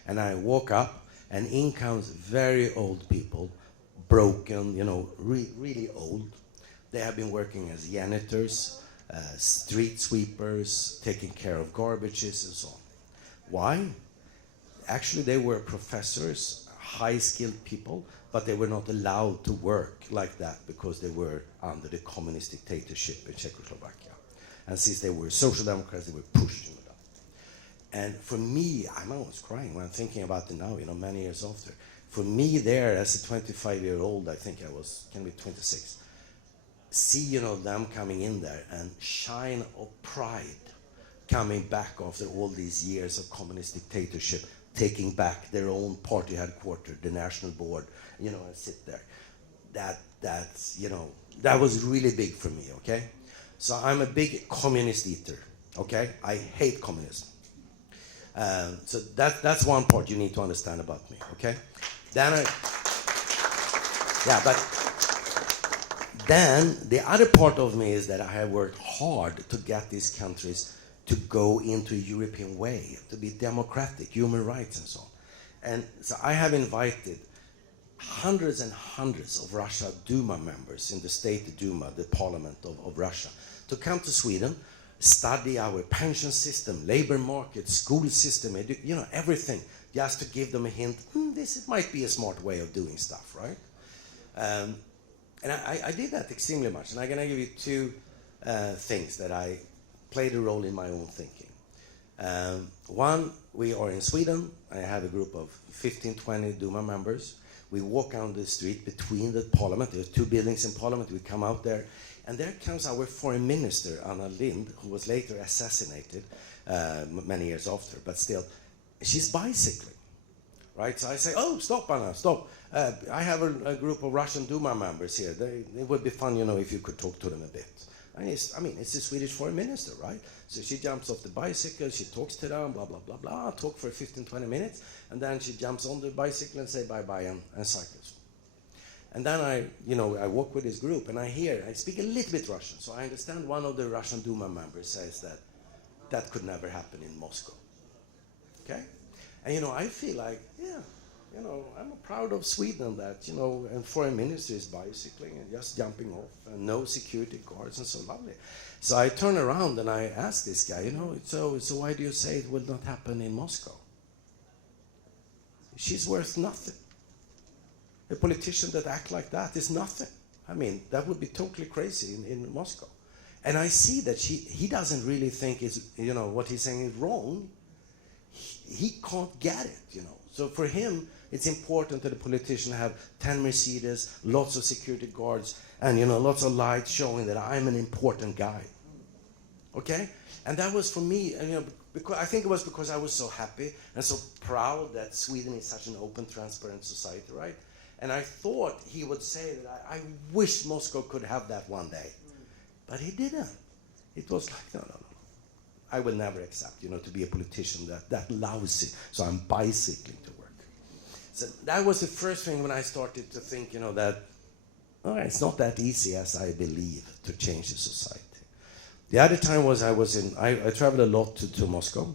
And I walk up, and in comes very old people, broken, really old. They have been working as janitors, street sweepers, taking care of garbages, and so on. Why? Actually, they were professors, high-skilled people, but they were not allowed to work like that because they were under the communist dictatorship in Czechoslovakia. And since they were social democrats, they were pushed into that. And for me, I'm almost crying when I'm thinking about it now, many years after. For me there, as a 25-year-old, I think I was, can be 26, see, them coming in there and shine of pride coming back after all these years of communist dictatorship, taking back their own party headquarters, the national board, and sit there. That was really big for me, okay? So I'm a big communist eater, okay? I hate communism. So that's one part you need to understand about me, okay? Then the other part of me is that I have worked hard to get these countries to go into a European way, to be democratic, human rights and so on. And so I have invited hundreds and hundreds of Russia Duma members in the State Duma, the parliament of Russia, to come to Sweden study our pension system, labor market, school system, everything, just to give them a hint, this might be a smart way of doing stuff, right? And I did that extremely much. And I'm going to give you two things that I played a role in my own thinking. One, we are in Sweden. I have a group of 15, 20 Duma members. We walk down the street between the parliament. There's two buildings in parliament. We come out there. And there comes our foreign minister, Anna Lindh, who was later assassinated many years after. But still, she's bicycling. Right? So I say, oh, stop, Anna, stop. I have a group of Russian Duma members here. It would be fun, if you could talk to them a bit. And it's the Swedish foreign minister, right? So she jumps off the bicycle, she talks to them, blah, blah, blah, blah, talk for 15, 20 minutes, and then she jumps on the bicycle and say bye-bye and cycles. And then I walk with this group, and I speak a little bit Russian, so I understand one of the Russian Duma members says that could never happen in Moscow. Okay? And, I feel like, I'm proud of Sweden that, and foreign minister is bicycling and just jumping off and no security guards and so lovely. So I turn around and I ask this guy, so why do you say it will not happen in Moscow? She's worth nothing. A politician that acts like that is nothing. That would be totally crazy in Moscow. And I see that he doesn't really think what he's saying is wrong. He can't get it, So for him, it's important that a politician have 10 Mercedes, lots of security guards, and lots of lights showing that I'm an important guy. Okay? And that was for me, because I think it was because I was so happy and so proud that Sweden is such an open, transparent society, right? And I thought he would say that I wish Moscow could have that one day. But he didn't. It was like, no. I will never accept, to be a politician that lousy. So I'm bicycling to work. So that was the first thing when I started to think, that it's not that easy as I believe to change the society. The other time was I traveled a lot to Moscow.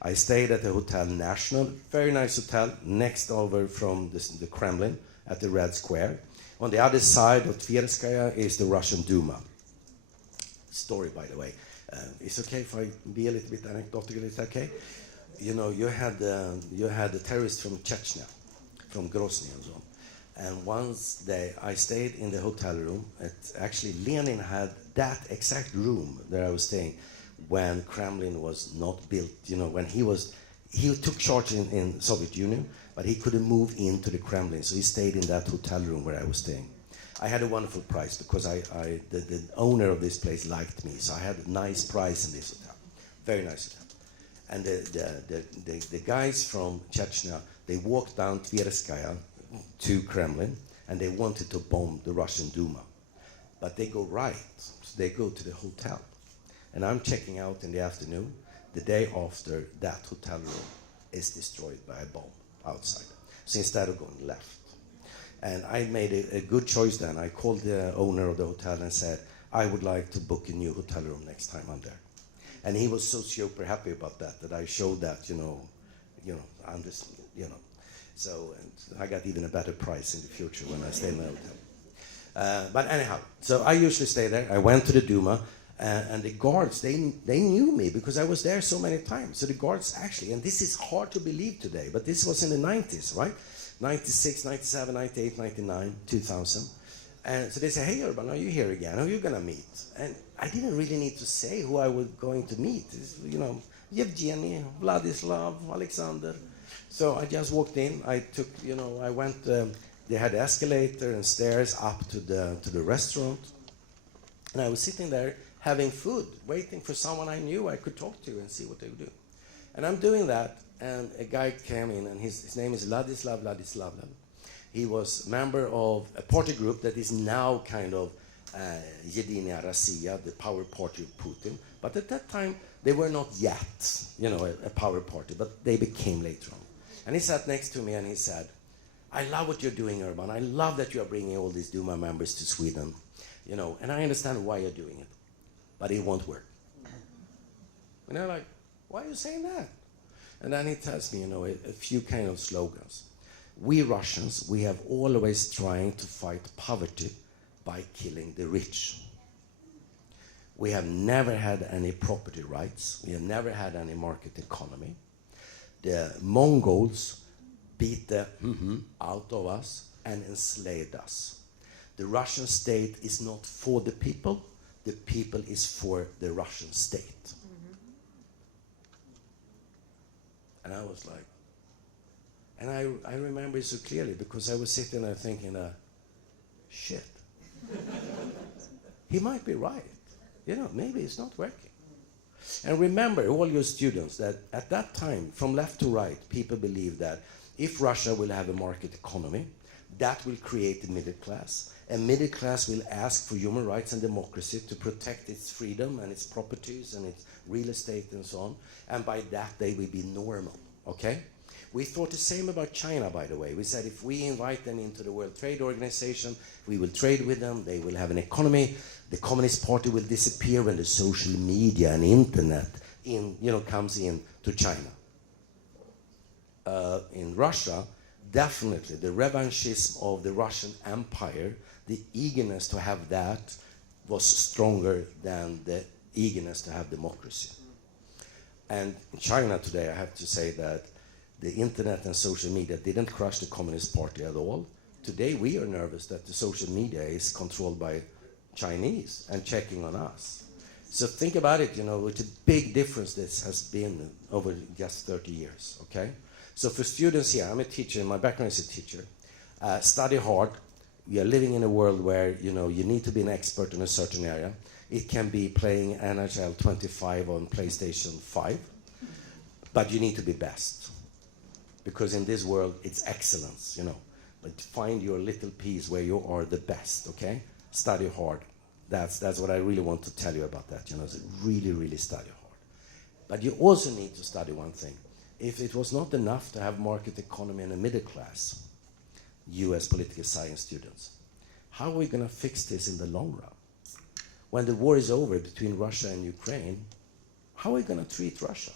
I stayed at the Hotel National, very nice hotel, next over from the Kremlin at the Red Square. On the other side of Tverskaya is the Russian Duma. Story, by the way. It's okay if I be a little bit anecdotal, it's okay? You had the terrorists from Chechnya, from Grozny and so on. And once I stayed in the hotel room. Actually, Lenin had that exact room that I was staying when Kremlin was not built. When he took charge in Soviet Union, but he couldn't move into the Kremlin, so he stayed in that hotel room where I was staying. I had a wonderful price because the owner of this place liked me, so I had a nice price in this hotel, very nice hotel. And the guys from Chechnya, they walked down Tverskaya to Kremlin, and they wanted to bomb the Russian Duma, but they go right, so they go to the hotel, and I'm checking out in the afternoon. The day after, that hotel room is destroyed by a bomb outside. So instead of going left. And I made a good choice then. I called the owner of the hotel and said, I would like to book a new hotel room next time I'm there. And he was so super happy about that I showed that, I'm just, So I got even a better price in the future when I stay in the hotel. But anyhow, so I usually stay there. I went to the Duma, and the guards, they knew me because I was there so many times. So the guards actually, and this is hard to believe today, but this was in the 90s, right? 96, 97, 98, 99, 2000. And so they say, hey, Urban, are you here again? Who are you going to meet? And I didn't really need to say who I was going to meet. It's, Yevgeny, Vladislav, Alexander. So I just walked in. I took, I went, they had escalator and stairs up to the restaurant. And I was sitting there having food, waiting for someone I knew I could talk to and see what they would do. And I'm doing that. And a guy came in, and his name is Vladislav. He was member of a party group that is now kind of Yedinya Rossiya, the power party of Putin. But at that time, they were not yet, a power party, but they became later on. And he sat next to me and he said, I love what you're doing, Urban. I love that you're bringing all these Duma members to Sweden, and I understand why you're doing it, but it won't work. And they're like, why are you saying that? And then he tells me, a few kind of slogans. We Russians, we have always trying to fight poverty by killing the rich. We have never had any property rights. We have never had any market economy. The Mongols beat the out of us and enslaved us. The Russian state is not for the people is for the Russian state. And I was like, and I remember it so clearly because I was sitting there thinking, shit. He might be right. You know, maybe it's not working. And remember, all your students, that at that time, from left to right, people believed that if Russia will have a market economy, that will create a middle class. A middle class will ask for human rights and democracy to protect its freedom and its properties and its real estate and so on. And by that, they will be normal, okay? We thought the same about China, by the way. We said if we invite them into the World Trade Organization, we will trade with them, they will have an economy, the Communist Party will disappear when the social media and internet comes in to China. In Russia, definitely the revanchism of the Russian Empire, the eagerness to have that was stronger than the eagerness to have democracy. And in China today, I have to say that the internet and social media didn't crush the Communist Party at all. Today, we are nervous that the social media is controlled by Chinese and checking on us. So think about it, it's a big difference this has been over just 30 years, okay? So for students here, I'm a teacher, my background is a teacher. Study hard. We are living in a world where, you need to be an expert in a certain area. It can be playing NHL 25 on PlayStation 5, but you need to be best. Because in this world, it's excellence, But find your little piece where you are the best, okay? Study hard. That's what I really want to tell you about that, So really, really study hard. But you also need to study one thing. If it was not enough to have market economy and a middle class, you as political science students, how are we going to fix this in the long run? When the war is over between Russia and Ukraine, how are we going to treat Russia?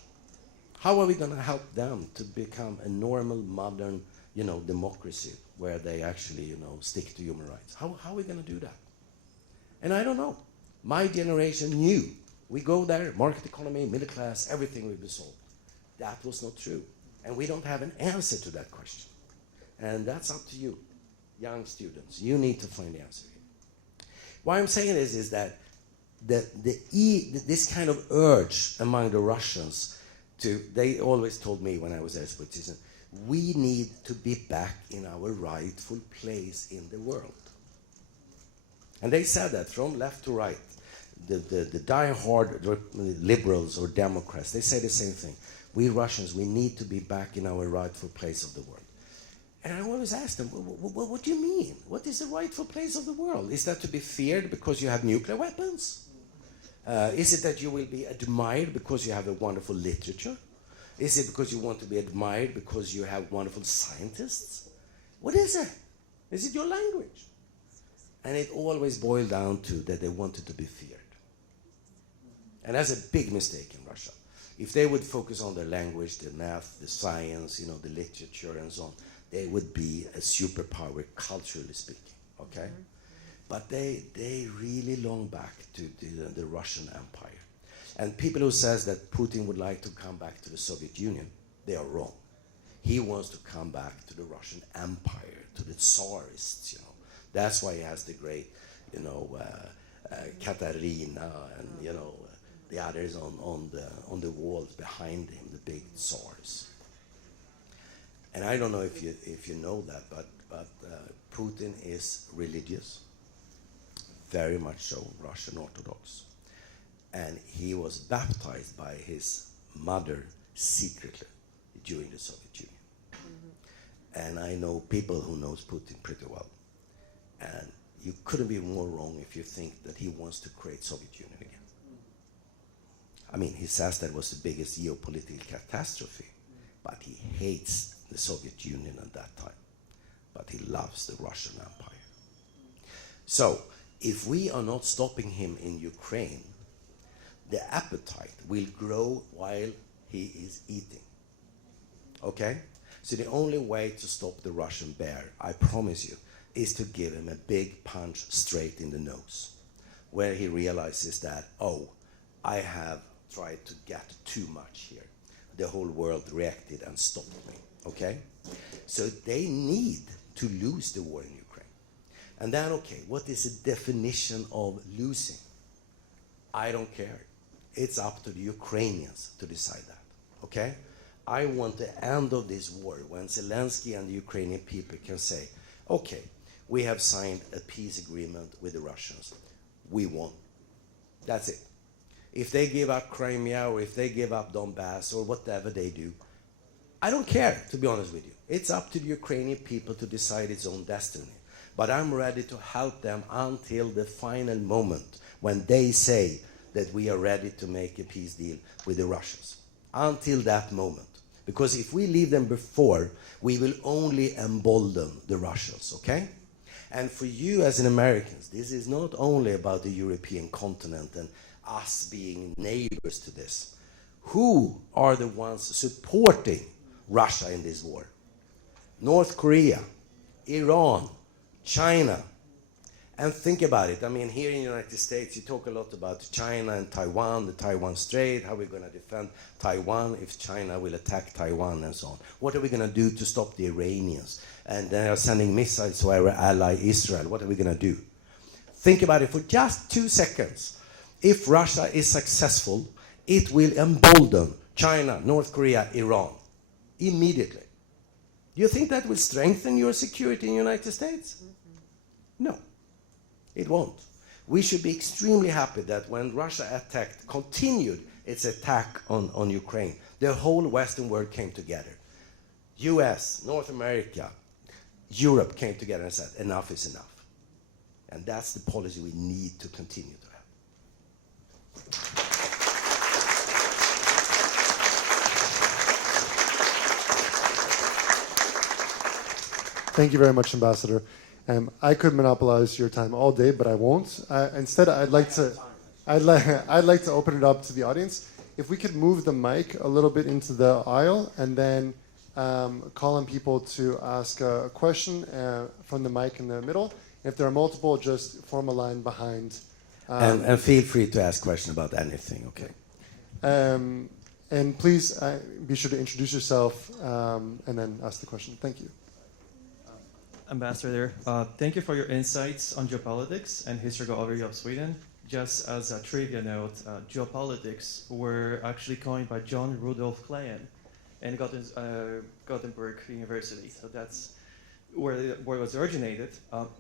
How are we going to help them to become a normal, modern, democracy where they actually, stick to human rights? How are we going to do that? And I don't know. My generation knew. We go there, market economy, middle class, everything will be solved. That was not true. And we don't have an answer to that question. And that's up to you, young students. You need to find the answer here. Why I'm saying this is that this kind of urge among the Russians they always told me when I was there as a politician, we need to be back in our rightful place in the world. And they said that from left to right. The die-hard liberals or Democrats, they say the same thing. We Russians, we need to be back in our rightful place of the world. And I always ask them, what do you mean? What is the rightful place of the world? Is that to be feared because you have nuclear weapons? Is it that you will be admired because you have a wonderful literature? Is it because you want to be admired because you have wonderful scientists? What is it? Is it your language? And it always boiled down to that they wanted to be feared. And that's a big mistake in Russia. If they would focus on their language, the math, the science, the literature and so on, they would be a superpower, culturally speaking, okay? Mm-hmm. But they really long back to the Russian Empire. And people who says that Putin would like to come back to the Soviet Union, they are wrong. He wants to come back to the Russian Empire, to the Tsarists, That's why he has the great, Katarina and, the others on the walls behind him, the big Tsars. And I don't know if you know that, but Putin is religious, very much so, Russian Orthodox. And he was baptized by his mother secretly during the Soviet Union. Mm-hmm. And I know people who knows Putin pretty well. And you couldn't be more wrong if you think that he wants to create Soviet Union again. I mean, he says that was the biggest geopolitical catastrophe, but he hates the Soviet Union at that time. But he loves the Russian Empire. So, if we are not stopping him in Ukraine, the appetite will grow while he is eating. Okay? So the only way to stop the Russian bear, I promise you, is to give him a big punch straight in the nose. where he realizes that, oh, I have tried to get too much here. The whole world reacted and stopped me, okay? So they need to lose the war in Ukraine. And then, okay, what is the definition of losing? I don't care. It's up to the Ukrainians to decide that, okay? I want the end of this war when Zelensky and the Ukrainian people can say, okay, we have signed a peace agreement with the Russians. We won. That's it. If they give up Crimea or if they give up Donbass or whatever they do, I don't care, to be honest with you. It's up to the Ukrainian people to decide its own destiny. But I'm ready to help them until the final moment when they say that we are ready to make a peace deal with the Russians. Until that moment. Because if we leave them before, we will only embolden the Russians, okay? And for you as an Americans, this is not only about the European continent and us being neighbors to this. Who are the ones supporting Russia in this war? North Korea, Iran, China. And think about it. I mean, here in the United States, you talk a lot about China and Taiwan, the Taiwan Strait, how we're going to defend Taiwan if China will attack Taiwan and so on. What are we going to do to stop the Iranians? And they are sending missiles to our ally Israel. What are we going to do? Think about it for just 2 seconds. If Russia is successful, it will embolden China, North Korea, Iran immediately. Do you think that will strengthen your security in the United States? No. It won't. We should be extremely happy that when Russia continued its attack on Ukraine, the whole Western world came together. US, North America, Europe came together and said, enough is enough. And that's the policy we need to continue to have. Thank you very much, Ambassador. I could monopolize your time all day, but I won't. Instead, I'd like to open it up to the audience. If we could move the mic a little bit into the aisle, and then call on people to ask a question from the mic in the middle. If there are multiple, just form a line behind. And feel free to ask questions about anything, okay? And please be sure to introduce yourself and then ask the question. Thank you. Ambassador, thank you for your insights on geopolitics and historical overview of Sweden. Just as a trivia note, geopolitics were actually coined by John Rudolph Klein in Gothenburg University. So that's where it was originated.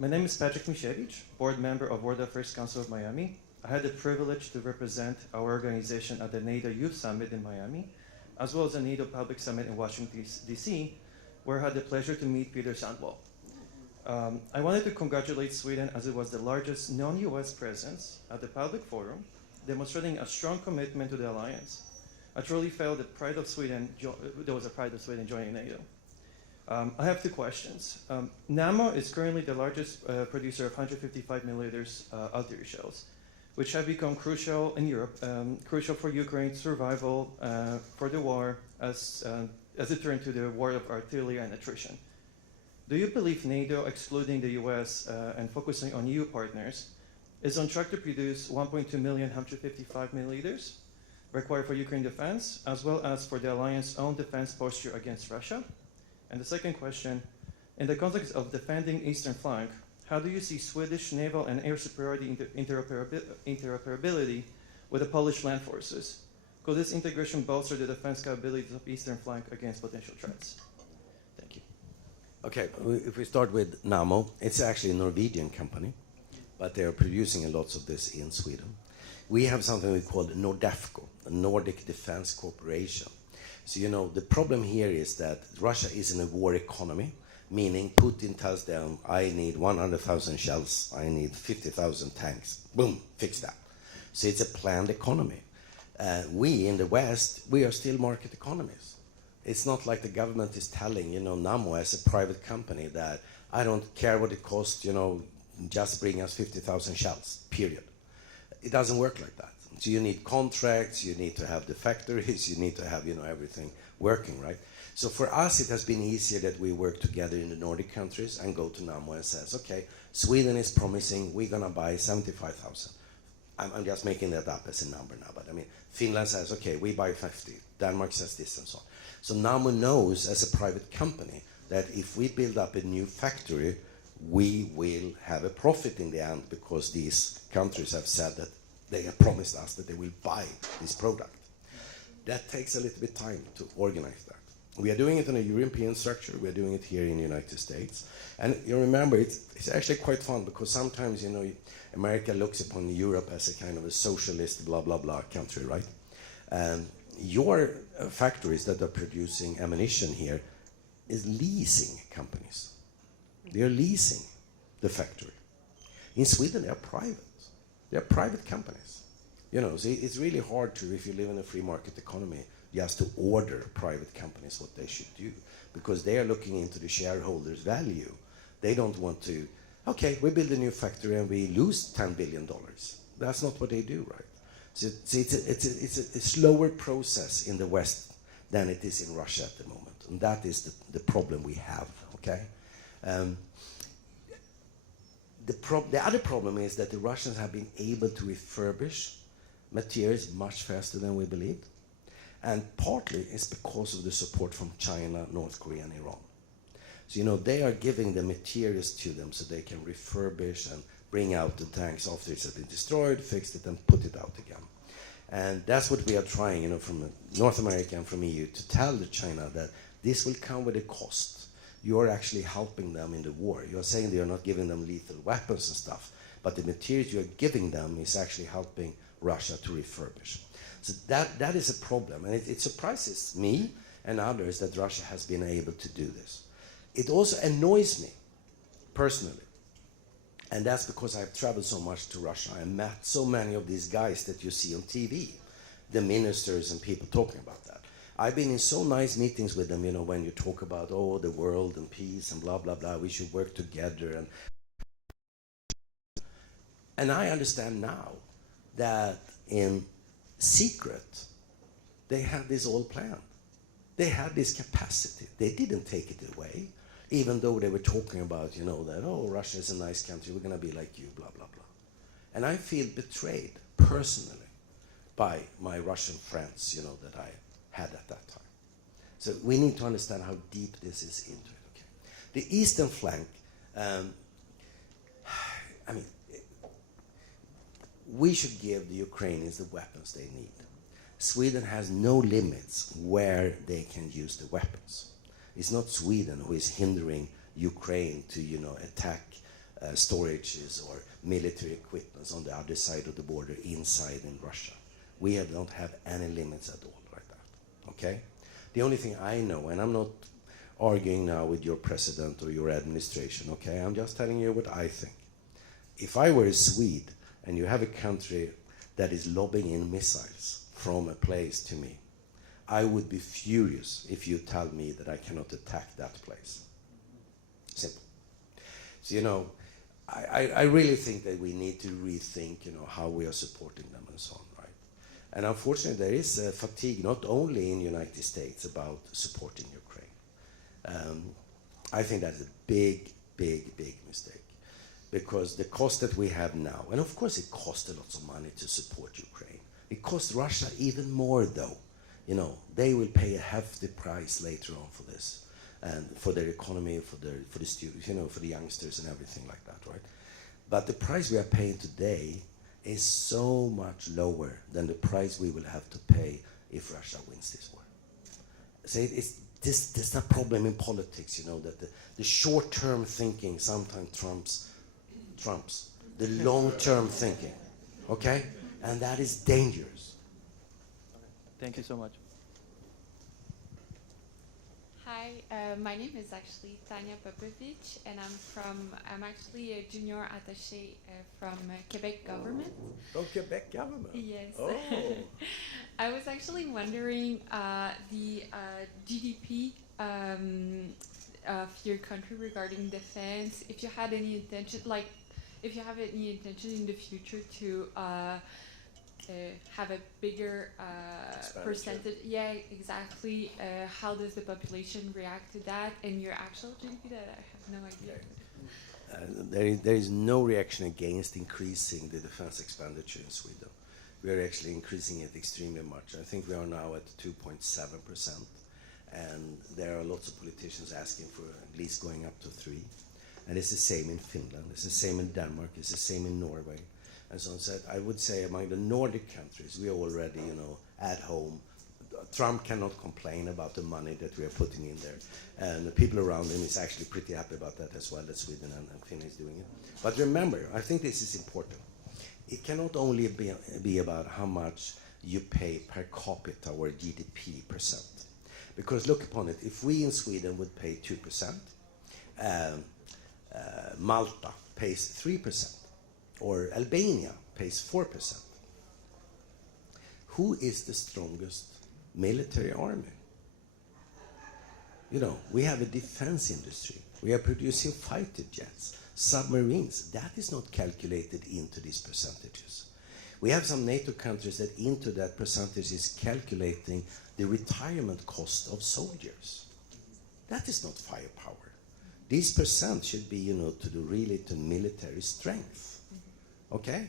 My name is Patrick Misiewicz, board member of World Affairs Council of Miami. I had the privilege to represent our organization at the NATO Youth Summit in Miami, as well as the NATO Public Summit in Washington, D.C., where I had the pleasure to meet Peter Sandwall. I wanted to congratulate Sweden as it was the largest non-US presence at the public forum, demonstrating a strong commitment to the alliance. I truly felt the pride of Sweden, there was a pride of Sweden joining NATO. I have 2 questions. NAMO is currently the largest producer of 155 milliliters artillery shells, which have become crucial in Europe, crucial for Ukraine's survival for the war as it turned to the war of artillery and attrition. Do you believe NATO, excluding the US and focusing on EU partners, is on track to produce 1.2 million 155 milliliters required for Ukraine defense, as well as for the alliance's own defense posture against Russia? And the second question, in the context of defending eastern flank, how do you see Swedish naval and air superiority interoperability with the Polish land forces? Could this integration bolster the defense capabilities of eastern flank against potential threats? Thank you. Okay, if we start with NAMO, it's actually a Norwegian company, but they are producing a lot of this in Sweden. We have something we call NORDEFCO, the Nordic Defense Corporation. So, you know, the problem here is that Russia is in a war economy, meaning Putin tells them, I need 100,000 shells, I need 50,000 tanks. Boom, fix that. So it's a planned economy. We in the West, we are still market economies. It's not like the government is telling, you know, NAMO as a private company that I don't care what it costs, you know, just bring us 50,000 shells, period. It doesn't work like that. So you need contracts, you need to have the factories, you need to have, you know, everything working, right? So for us, it has been easier that we work together in the Nordic countries and go to NAMO and says, okay, Sweden is promising we're going to buy 75,000. I'm just making that up as a number now, but I mean, Finland says, okay, we buy 50, Denmark says this and so on. So Nammo knows as a private company that if we build up a new factory, we will have a profit in the end because these countries have said that they have promised us that they will buy this product. That takes a little bit time to organize that. We are doing it in a European structure. We are doing it here in the United States. And you remember, it's actually quite fun because sometimes, America looks upon Europe as a kind of a socialist, blah, blah, blah country, right? And your factories that are producing ammunition here is leasing companies. They are leasing the factory. In Sweden, they are private. They are private companies. So it's really hard to, if you live in a free market economy, just to order private companies what they should do, because they are looking into the shareholders' value. They don't want to, okay, we build a new factory and we lose $10 billion. That's not what they do, right? So it's a slower process in the West than it is in Russia at the moment. And that is the problem we have, okay? The other problem is that the Russians have been able to refurbish materials much faster than we believed. And partly it's because of the support from China, North Korea, and Iran. So, they are giving the materials to them so they can refurbish and bring out the tanks after it's been destroyed, fix it, and put it out again. And that's what we are trying, from North America and from EU to tell China that this will come with a cost. You are actually helping them in the war. You are saying they are not giving them lethal weapons and stuff, but the materials you are giving them is actually helping Russia to refurbish. So that is a problem, and it surprises me and others that Russia has been able to do this. It also annoys me, personally, and that's because I've traveled so much to Russia. I met so many of these guys that you see on TV, the ministers and people talking about that. I've been in so nice meetings with them, when you talk about, the world and peace and blah, blah, blah, we should work together. And I understand now that in secret, they had this all planned. They had this capacity. They didn't take it away, even though they were talking about, that, Russia is a nice country, we're going to be like you, blah, blah, blah. And I feel betrayed, personally, by my Russian friends, that I had at that time. So we need to understand how deep this is into it, okay? The eastern flank, we should give the Ukrainians the weapons they need. Sweden has no limits where they can use the weapons. It's not Sweden who is hindering Ukraine to, attack storages or military equipment on the other side of the border inside in Russia. We don't have any limits at all like that, okay? The only thing I know, and I'm not arguing now with your president or your administration, okay? I'm just telling you what I think. If I were a Swede, and you have a country that is lobbing in missiles from a place to me, I would be furious if you tell me that I cannot attack that place. Simple. So, I really think that we need to rethink, how we are supporting them and so on, right? And unfortunately, there is a fatigue, not only in the United States, about supporting Ukraine. I think that's a big, big, big mistake. Because the cost that we have now, and of course it costs a lot of money to support Ukraine. It costs Russia even more, though. They will pay a hefty price later on for this, and for their economy, for the students, for the youngsters and everything like that, right? But the price we are paying today is so much lower than the price we will have to pay if Russia wins this war. So it's this a problem in politics, that the short-term thinking sometimes trumps the long-term thinking, okay? And that is dangerous. Thank you so much. Hi, my name is actually Tanya Popovich, and I'm actually a junior attaché from Quebec government. From Quebec government? Yes. Oh. I was actually wondering the GDP of your country regarding defense, if you had any intention, if you have any intention in the future to have a bigger percentage. Yeah, exactly. How does the population react to that? And your actual GDP, that I have no idea. there is no reaction against increasing the defense expenditure in Sweden. We are actually increasing it extremely much. I think we are now at 2.7%, and there are lots of politicians asking for at least going up to 3%. And it's the same in Finland, it's the same in Denmark, it's the same in Norway, and so on. So I would say among the Nordic countries, we are already, at home. Trump cannot complain about the money that we are putting in there. And the people around him is actually pretty happy about that as well, that Sweden and Finland is doing it. But remember, I think this is important. It cannot only be about how much you pay per capita or GDP percent. Because look upon it, if we in Sweden would pay 2%, Malta pays 3%, or Albania pays 4%. Who is the strongest military army? We have a defense industry. We are producing fighter jets, submarines. That is not calculated into these percentages. We have some NATO countries that into that percentage is calculating the retirement cost of soldiers. That is not firepower. These percent should be, to military strength. Okay?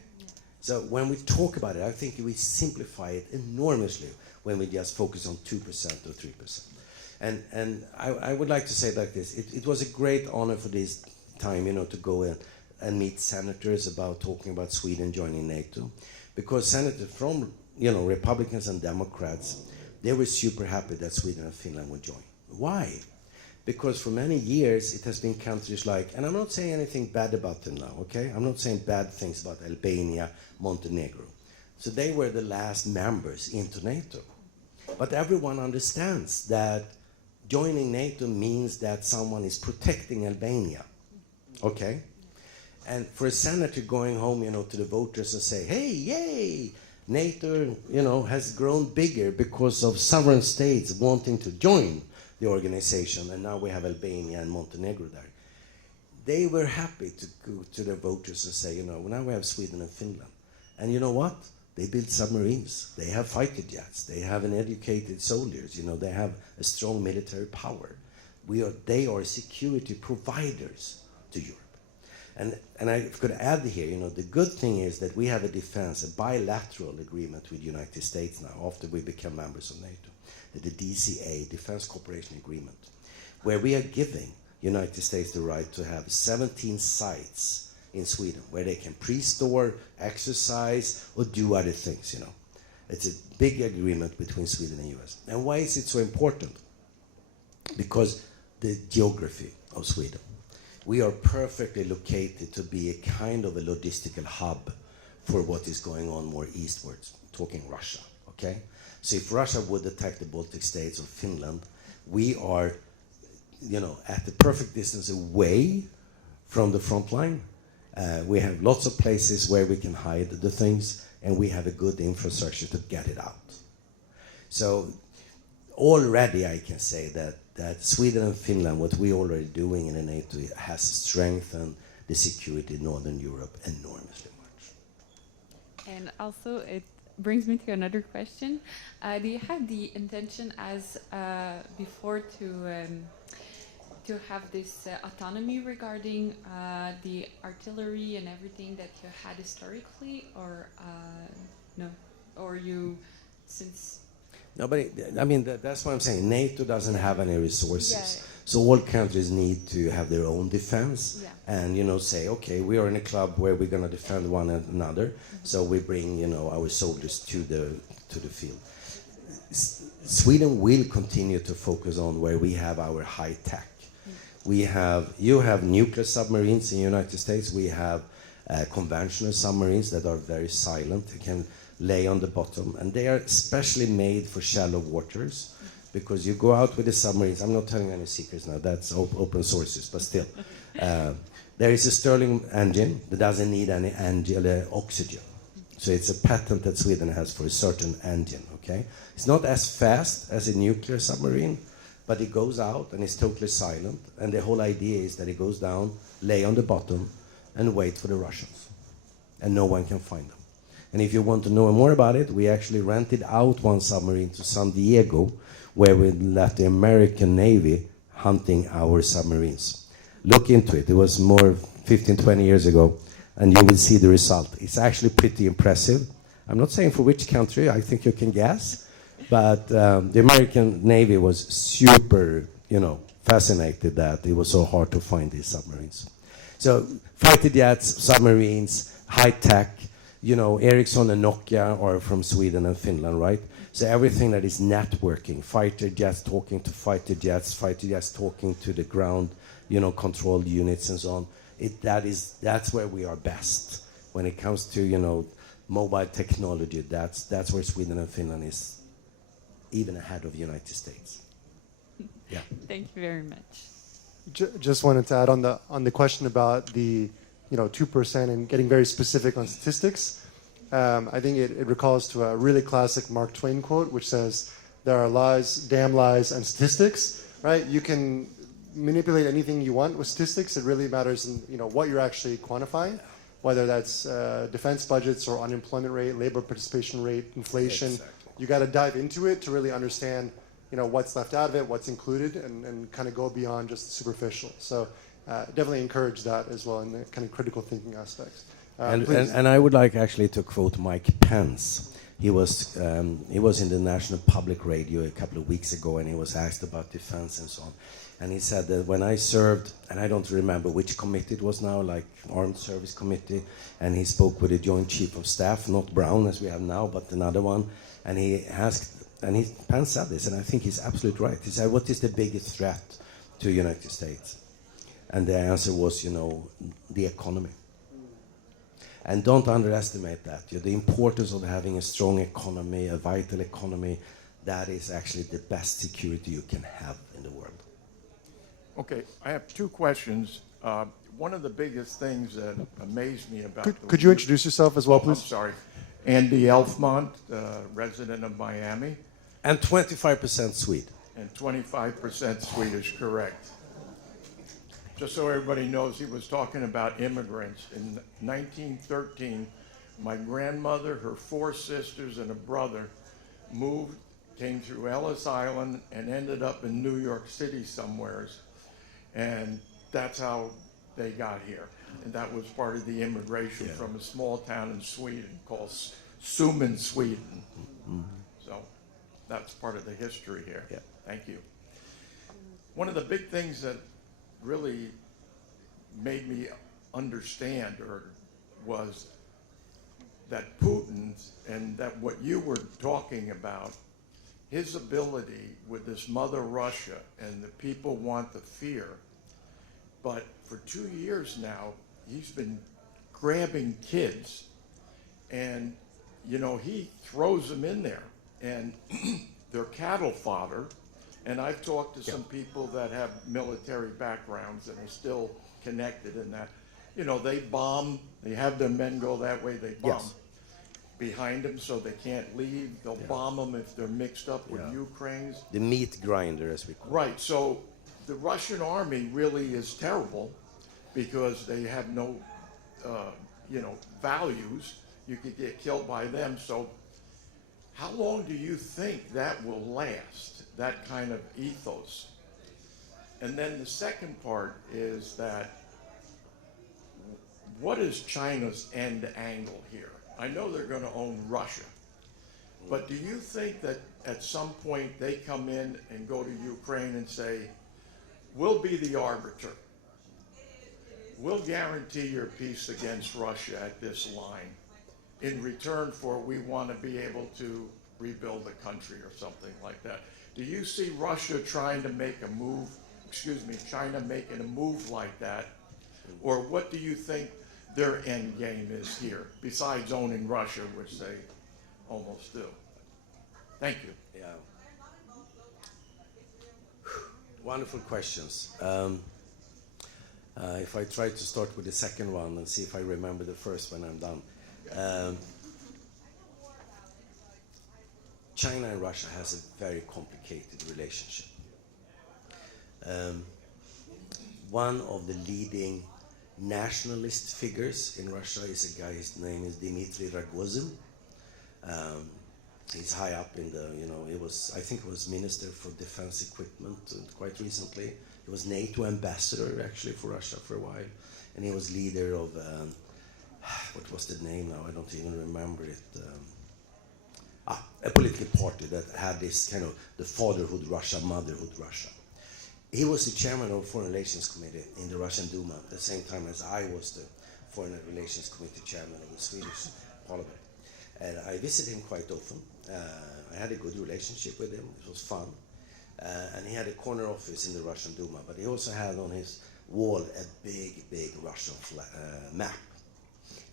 So when we talk about it, I think we simplify it enormously when we just focus on 2% or 3%. And I would like to say it like this. It was a great honor for this time, to go in and meet senators about talking about Sweden joining NATO. Because senators from, Republicans and Democrats, they were super happy that Sweden and Finland would join. Why? Because for many years it has been countries like, and I'm not saying anything bad about them now, okay? I'm not saying bad things about Albania, Montenegro. So they were the last members into NATO. But everyone understands that joining NATO means that someone is protecting Albania, okay? And for a senator going home, to the voters and say, hey, yay, NATO, has grown bigger because of sovereign states wanting to join the organization, and now we have Albania and Montenegro there. They were happy to go to their voters and say, now we have Sweden and Finland. And you know what? They build submarines, they have fighter jets, they have an educated soldiers, they have a strong military power. They are security providers to Europe. And I could add here, the good thing is that we have a bilateral agreement with the United States now, after we become members of NATO, the DCA, Defense Cooperation Agreement, where we are giving United States the right to have 17 sites in Sweden where they can pre-store, exercise, or do other things, It's a big agreement between Sweden and US. And why is it so important? Because the geography of Sweden. We are perfectly located to be a kind of a logistical hub for what is going on more eastwards, talking Russia, okay? So if Russia would attack the Baltic states or Finland, we are, at the perfect distance away from the front line. We have lots of places where we can hide the things, and we have a good infrastructure to get it out. So already I can say that Sweden and Finland, what we're already doing in the NATO, has strengthened the security in Northern Europe enormously much. And also it brings me to another question. Do you have the intention as before to have this autonomy regarding the artillery and everything that you had historically, or no? Or you, since... No, but that's what I'm saying. NATO doesn't have any resources. So all countries need to have their own defense and, say, okay, we are in a club where we're going to defend one another. So we bring, our soldiers to the field. Sweden will continue to focus on where we have our high tech. You have nuclear submarines in the United States. We have conventional submarines that are very silent. They can lay on the bottom, and they are specially made for shallow waters, because you go out with the submarines. I'm not telling any secrets now, that's open sources, but still. There is a Stirling engine that doesn't need any oxygen. So it's a patent that Sweden has for a certain engine, okay? It's not as fast as a nuclear submarine, but it goes out and it's totally silent, and the whole idea is that it goes down, lay on the bottom, and wait for the Russians. And no one can find them. And if you want to know more about it, we actually rented out one submarine to San Diego, where we left the American Navy hunting our submarines. Look into it. It was more 15, 20 years ago, and you will see the result. It's actually pretty impressive. I'm not saying for which country, I think you can guess, but the American Navy was super, fascinated that it was so hard to find these submarines. So fighter jets, submarines, high tech, Ericsson and Nokia are from Sweden and Finland, right? So everything that is networking, fighter jets talking to fighter jets talking to the ground, controlled units and so on. That's where we are best. When it comes to, mobile technology, that's where Sweden and Finland is even ahead of the United States. Yeah. Thank you very much. Just wanted to add on the question about the 2% and getting very specific on statistics. I think it recalls to a really classic Mark Twain quote, which says, "There are lies, damn lies, and statistics." Right? You can manipulate anything you want with statistics. It really matters in what you're actually quantifying, whether that's defense budgets or unemployment rate, labor participation rate, inflation. Exactly. You got to dive into it to really understand what's left out of it, what's included, and kind of go beyond just the superficial. So definitely encourage that as well in the kind of critical thinking aspects. And I would like actually to quote Mike Pence. He was in the National Public Radio a couple of weeks ago, and he was asked about defense and so on. And he said that when I served, and I don't remember which committee it was now, like Armed Service Committee, and he spoke with the Joint Chief of Staff, not Brown as we have now, but another one, and he asked, and Pence said this, and I think he's absolutely right. He said, "What is the biggest threat to the United States?" And the answer was, the economy. And don't underestimate that. The importance of having a strong economy, a vital economy, that is actually the best security you can have in the world. Okay, I have two questions. One of the biggest things that amazed me about Could you introduce yourself as well, I'm please? sorry. Andy Elfmont, resident of Miami. And 25% Swede. And 25% Swedish, correct. Just so everybody knows, he was talking about immigrants. In 1913, my grandmother, her 4 sisters, and a brother moved, came through Ellis Island, and ended up in New York City somewheres. And that's how they got here. And that was part of the immigration from a small town in Sweden called Sumen, Sweden. Mm-hmm. So that's part of the history here. Yeah. Thank you. One of the big things that really made me understand was that Putin, and that what you were talking about, his ability with this mother Russia, and the people want the fear, but for 2 years now, he's been grabbing kids, and he throws them in there, and they're cattle fodder. And I've talked to some people that have military backgrounds and are still connected in that. They bomb, they have their men go that way, they bomb behind them so they can't leave. They'll bomb them if they're mixed up with Ukrainians. The meat grinder, as we call it. Right, so the Russian army really is terrible because they have no, values. You could get killed by them. So how long do you think that will last, that kind of ethos? And then the second part is that, what is China's end angle here? I know they're going to own Russia, but do you think that at some point they come in and go to Ukraine and say, we'll be the arbiter. We'll guarantee your peace against Russia at this line. In return for, we want to be able to rebuild the country or something like that. Do you see Russia trying to make a move, China making a move like that? Or what do you think their end game is here, besides owning Russia, which they almost do? Thank you. Yeah. Wonderful questions. If I try to start with the second one and see if I remember the first when I'm done. China and Russia has a very complicated relationship. One of the leading nationalist figures in Russia is a guy, his name is Dmitry Rogozin. He's high up in the, I think he was Minister for Defense Equipment quite recently. He was NATO ambassador actually for Russia for a while. and he was leader of, what was the name now? I don't even remember it. A political party that had this kind of the fatherhood Russia, motherhood Russia. He was the chairman of Foreign Relations Committee in the Russian Duma at the same time as I was the Foreign Relations Committee chairman of the Swedish Parliament. And I visited him quite often. I had a good relationship with him. It was fun. And he had a corner office in the Russian Duma, but he also had on his wall a big Russian map.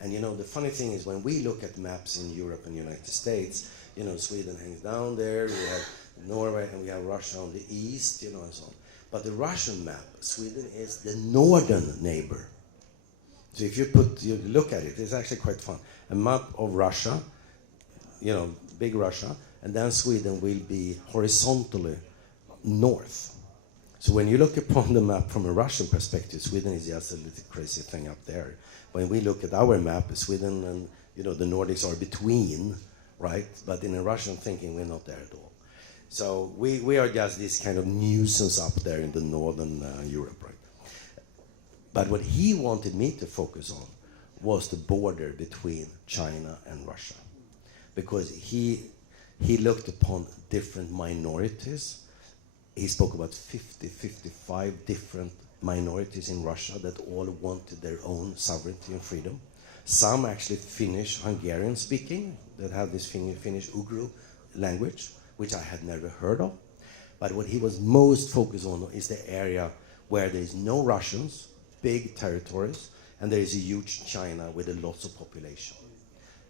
And you know, the funny thing is when we look at maps in Europe and United States, you know, Sweden hangs down there, we have Norway and we have Russia on the east, you know, and so on. But the Russian map, Sweden is the northern neighbor. So if you look at it, it's actually quite fun. A map of Russia, you know, big Russia, and then Sweden will be horizontally north. So when you look upon the map from a Russian perspective, Sweden is just a little crazy thing up there. When we look at our map, Sweden and, you know, the Nordics are between, right? But in a Russian thinking, we're not there at all. So we are just this kind of nuisance up there in the northern Europe, right? But what he wanted me to focus on was the border between China and Russia. Because he looked upon different minorities. He spoke about 55 different minorities in Russia that all wanted their own sovereignty and freedom. Some actually Finnish, Hungarian speaking, that have this Finnish Ugru language, which I had never heard of. But what he was most focused on is the area where there is no Russians, big territories, and there is a huge China with a lots of population.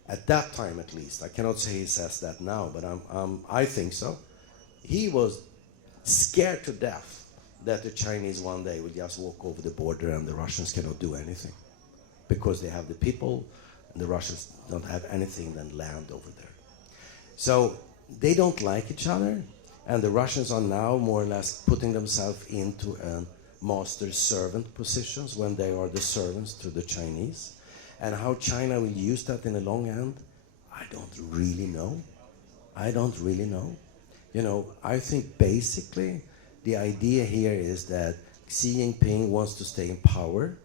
At that time, at least, I cannot say he says that now, but I think so. He was scared to death that the Chinese one day will just walk over the border and the Russians cannot do anything because they have the people and the Russians don't have anything than land over there. So they don't like each other, and the Russians are now more or less putting themselves into master-servant positions when they are the servants to the Chinese. And how China will use that in the long end, I don't really know. I don't really know. You know, I think basically the idea here is that Xi Jinping wants to stay in power,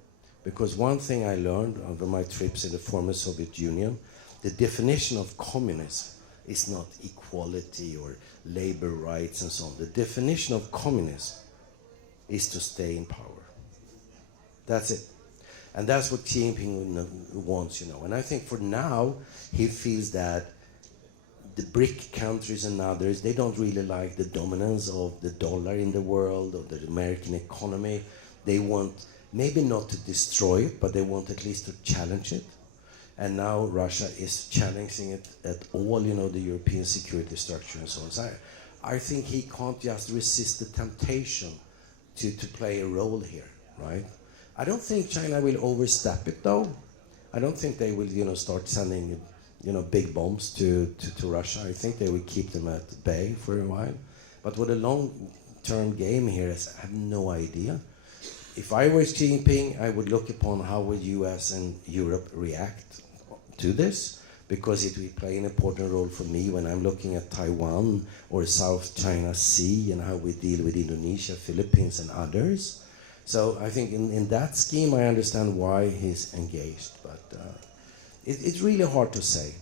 because one thing I learned over my trips in the former Soviet Union, the definition of communism is not equality or labor rights and so on. The definition of communism is to stay in power. That's it. And that's what Xi Jinping wants, you know. And I think for now, he feels that the BRIC countries and others, they don't really like the dominance of the dollar in the world, of the American economy. They want maybe not to destroy it, but they want at least to challenge it. And now Russia is challenging it at all, you know, the European security structure and so on. So I think he can't just resist the temptation to play a role here, right? I don't think China will overstep it, though. I don't think they will, you know, start sending, you know, big bombs to Russia. I think they will keep them at bay for a while. But what a long-term game here is, I have no idea. If I were Xi Jinping, I would look upon how would US and Europe react to this, because it will play an important role for me when I'm looking at Taiwan or South China Sea and how we deal with Indonesia, Philippines, and others. So I think in that scheme, I understand why he's engaged, but it's really hard to say.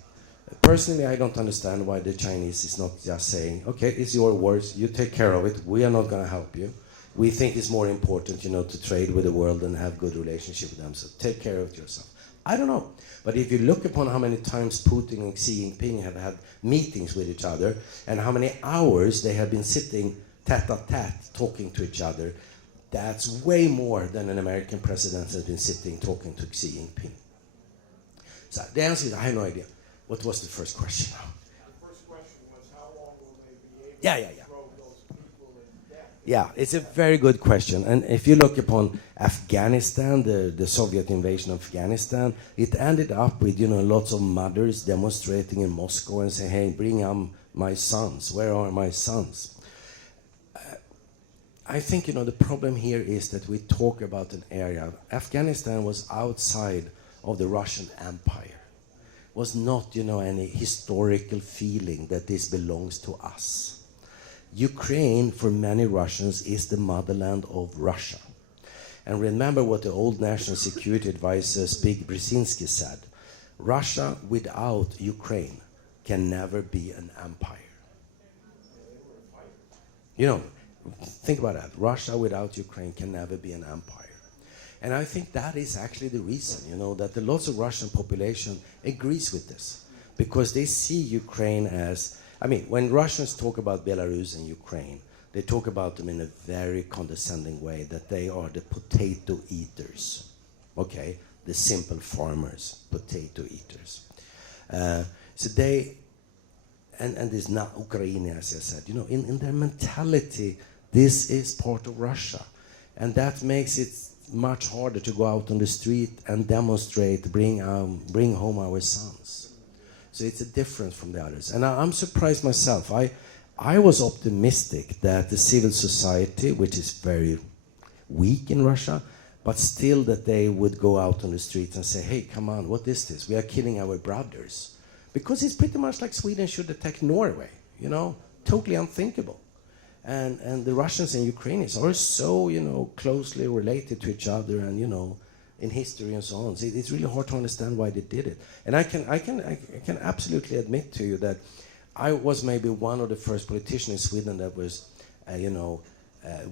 Personally, I don't understand why the Chinese is not just saying, okay, it's your words, you take care of it, we are not going to help you. We think it's more important, you know, to trade with the world and have good relationship with them, so take care of it yourself. I don't know. But if you look upon how many times Putin and Xi Jinping have had meetings with each other and how many hours they have been sitting tete-a-tete talking to each other, that's way more than an American president has been sitting talking to Xi Jinping. So the answer is, I have no idea. What was the first question now? The first question was, how long will they be able Yeah. to throw those people in death? Yeah, it's a very good question. And if you look upon Afghanistan, the Soviet invasion of Afghanistan, it ended up with, you know, lots of mothers demonstrating in Moscow and saying, hey, bring my sons. Where are my sons? I think, you know, the problem here is that we talk about an area. Afghanistan was outside of the Russian Empire. Was not, you know, any historical feeling that this belongs to us. Ukraine, for many Russians, is the motherland of Russia. And remember what the old National Security Advisor Zbigniew Brzezinski said. Russia without Ukraine can never be an empire. You know, think about that. Russia without Ukraine can never be an empire. And I think that is actually the reason, you know, that the lots of Russian population agrees with this. Because they see Ukraine as, I mean, when Russians talk about Belarus and Ukraine, they talk about them in a very condescending way, that they are the potato eaters, okay? The simple farmers, potato eaters. So they, and this not Ukraine, as I said, you know, in their mentality, this is part of Russia. And that makes it much harder to go out on the street and demonstrate, bring home our sons. So it's a difference from the others. And I'm surprised myself. I was optimistic that the civil society, which is very weak in Russia, but still that they would go out on the streets and say, hey, come on, what is this? We are killing our brothers. Because it's pretty much like Sweden should attack Norway, you know, totally unthinkable. And the Russians and Ukrainians are so, you know, closely related to each other and, you know, in history and so on. So it's really hard to understand why they did it. And I can absolutely admit to you that I was maybe one of the first politicians in Sweden that was,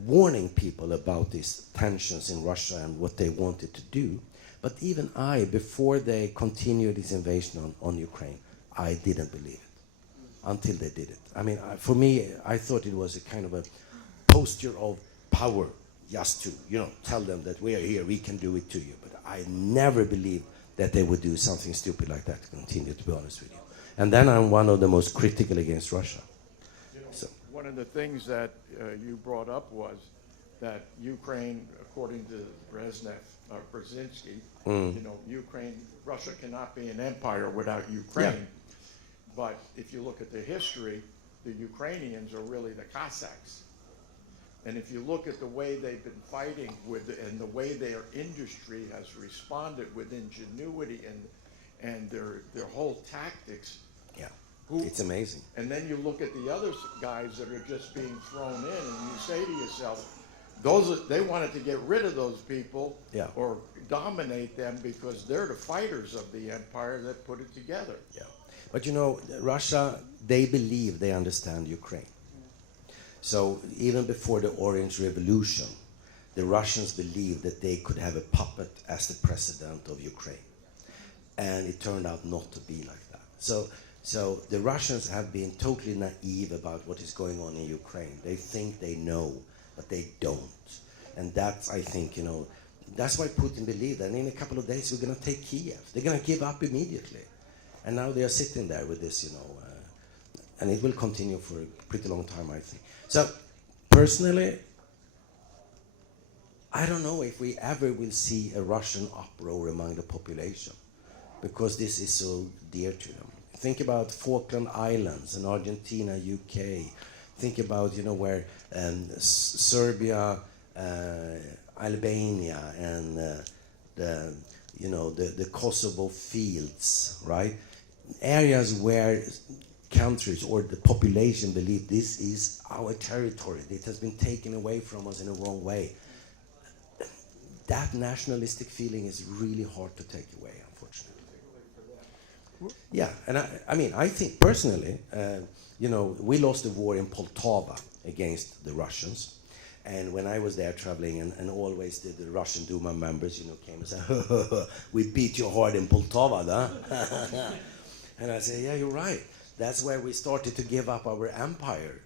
warning people about these tensions in Russia and what they wanted to do. But even I, before they continued this invasion on Ukraine, I didn't believe it until they did it. I mean, for me, I thought it was a kind of a posture of power, just to, you know, tell them that we are here, we can do it to you. But I never believed that they would do something stupid like that, to continue, to be honest with you. And then I'm one of the most critical against Russia. You know, one of the things that you brought up was that Ukraine, according to Brzezinski, you know, Russia cannot be an empire without Ukraine. Yeah. But if you look at the history, the Ukrainians are really the Cossacks. And if you look at the way they've been fighting and the way their industry has responded with ingenuity and their whole tactics. Yeah, it's amazing. And then you look at the other guys that are just being thrown in, and you say to yourself, they wanted to get rid of those people or dominate them because they're the fighters of the empire that put it together. Yeah. But you know, Russia, they believe they understand Ukraine. So even before the Orange Revolution, the Russians believed that they could have a puppet as the president of Ukraine. And it turned out not to be like that. So the Russians have been totally naive about what is going on in Ukraine. They think they know, but they don't. And that's, I think, you know, that's why Putin believed that in a couple of days we're going to take Kiev. They're going to give up immediately. And now they are sitting there with this, you know, and it will continue for a pretty long time, I think. So, personally, I don't know if we ever will see a Russian uproar among the population, because this is so dear to them. Think about Falkland Islands and Argentina, UK. Think about, you know, where Serbia, Albania, and the Kosovo fields, right? Areas where countries or the population believe this is our territory. It has been taken away from us in a wrong way. That nationalistic feeling is really hard to take away, unfortunately. Yeah, and I mean, I think personally, you know, we lost the war in Poltava against the Russians. And when I was there traveling, and always the Russian Duma members, you know, came and said, we beat you hard in Poltava, huh? And I said, yeah, you're right. That's where we started to give up our empire.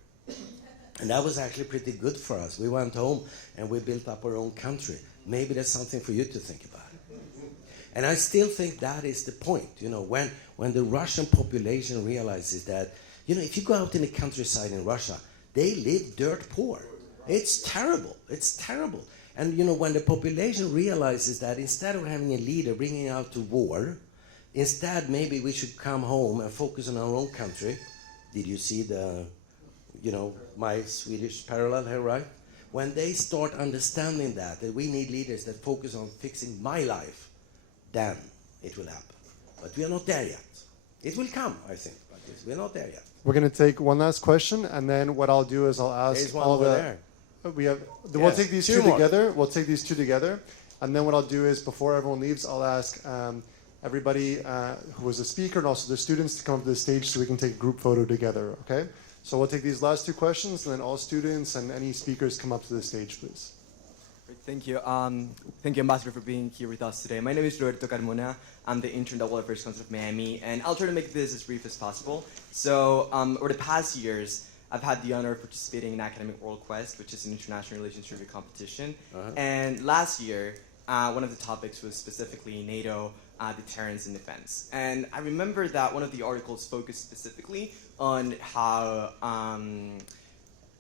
And that was actually pretty good for us. We went home and we built up our own country. Maybe that's something for you to think about. And I still think that is the point. You know, when the Russian population realizes that, you know, if you go out in the countryside in Russia, they live dirt poor. It's terrible. It's terrible. And, you know, when the population realizes that instead of having a leader bringing out to war, instead maybe we should come home and focus on our own country. Did you see my Swedish parallel here, right? When they start understanding that we need leaders that focus on fixing my life, then it will happen. But we are not there yet. It will come, I think, but we're not there yet. We're going to take one last question, and then what I'll do is I'll ask all the... there. We have. We'll Yes, take these two two more. together. We'll take these two together, and then what I'll do is, before everyone leaves, I'll ask everybody who was a speaker and also the students to come up to the stage so we can take a group photo together. Okay. So we'll take these last two questions, and then all students and any speakers come up to the stage, please. Great, thank you. Thank you, Ambassador, for being here with us today. My name is Roberto Carmona. I'm the intern at World Affairs Council of Miami, and I'll try to make this as brief as possible. So, over the past years, I've had the honor of participating in Academic World Quest, which is an international relations trivia competition. And last year, one of the topics was specifically NATO, deterrence and defense. And I remember that one of the articles focused specifically on how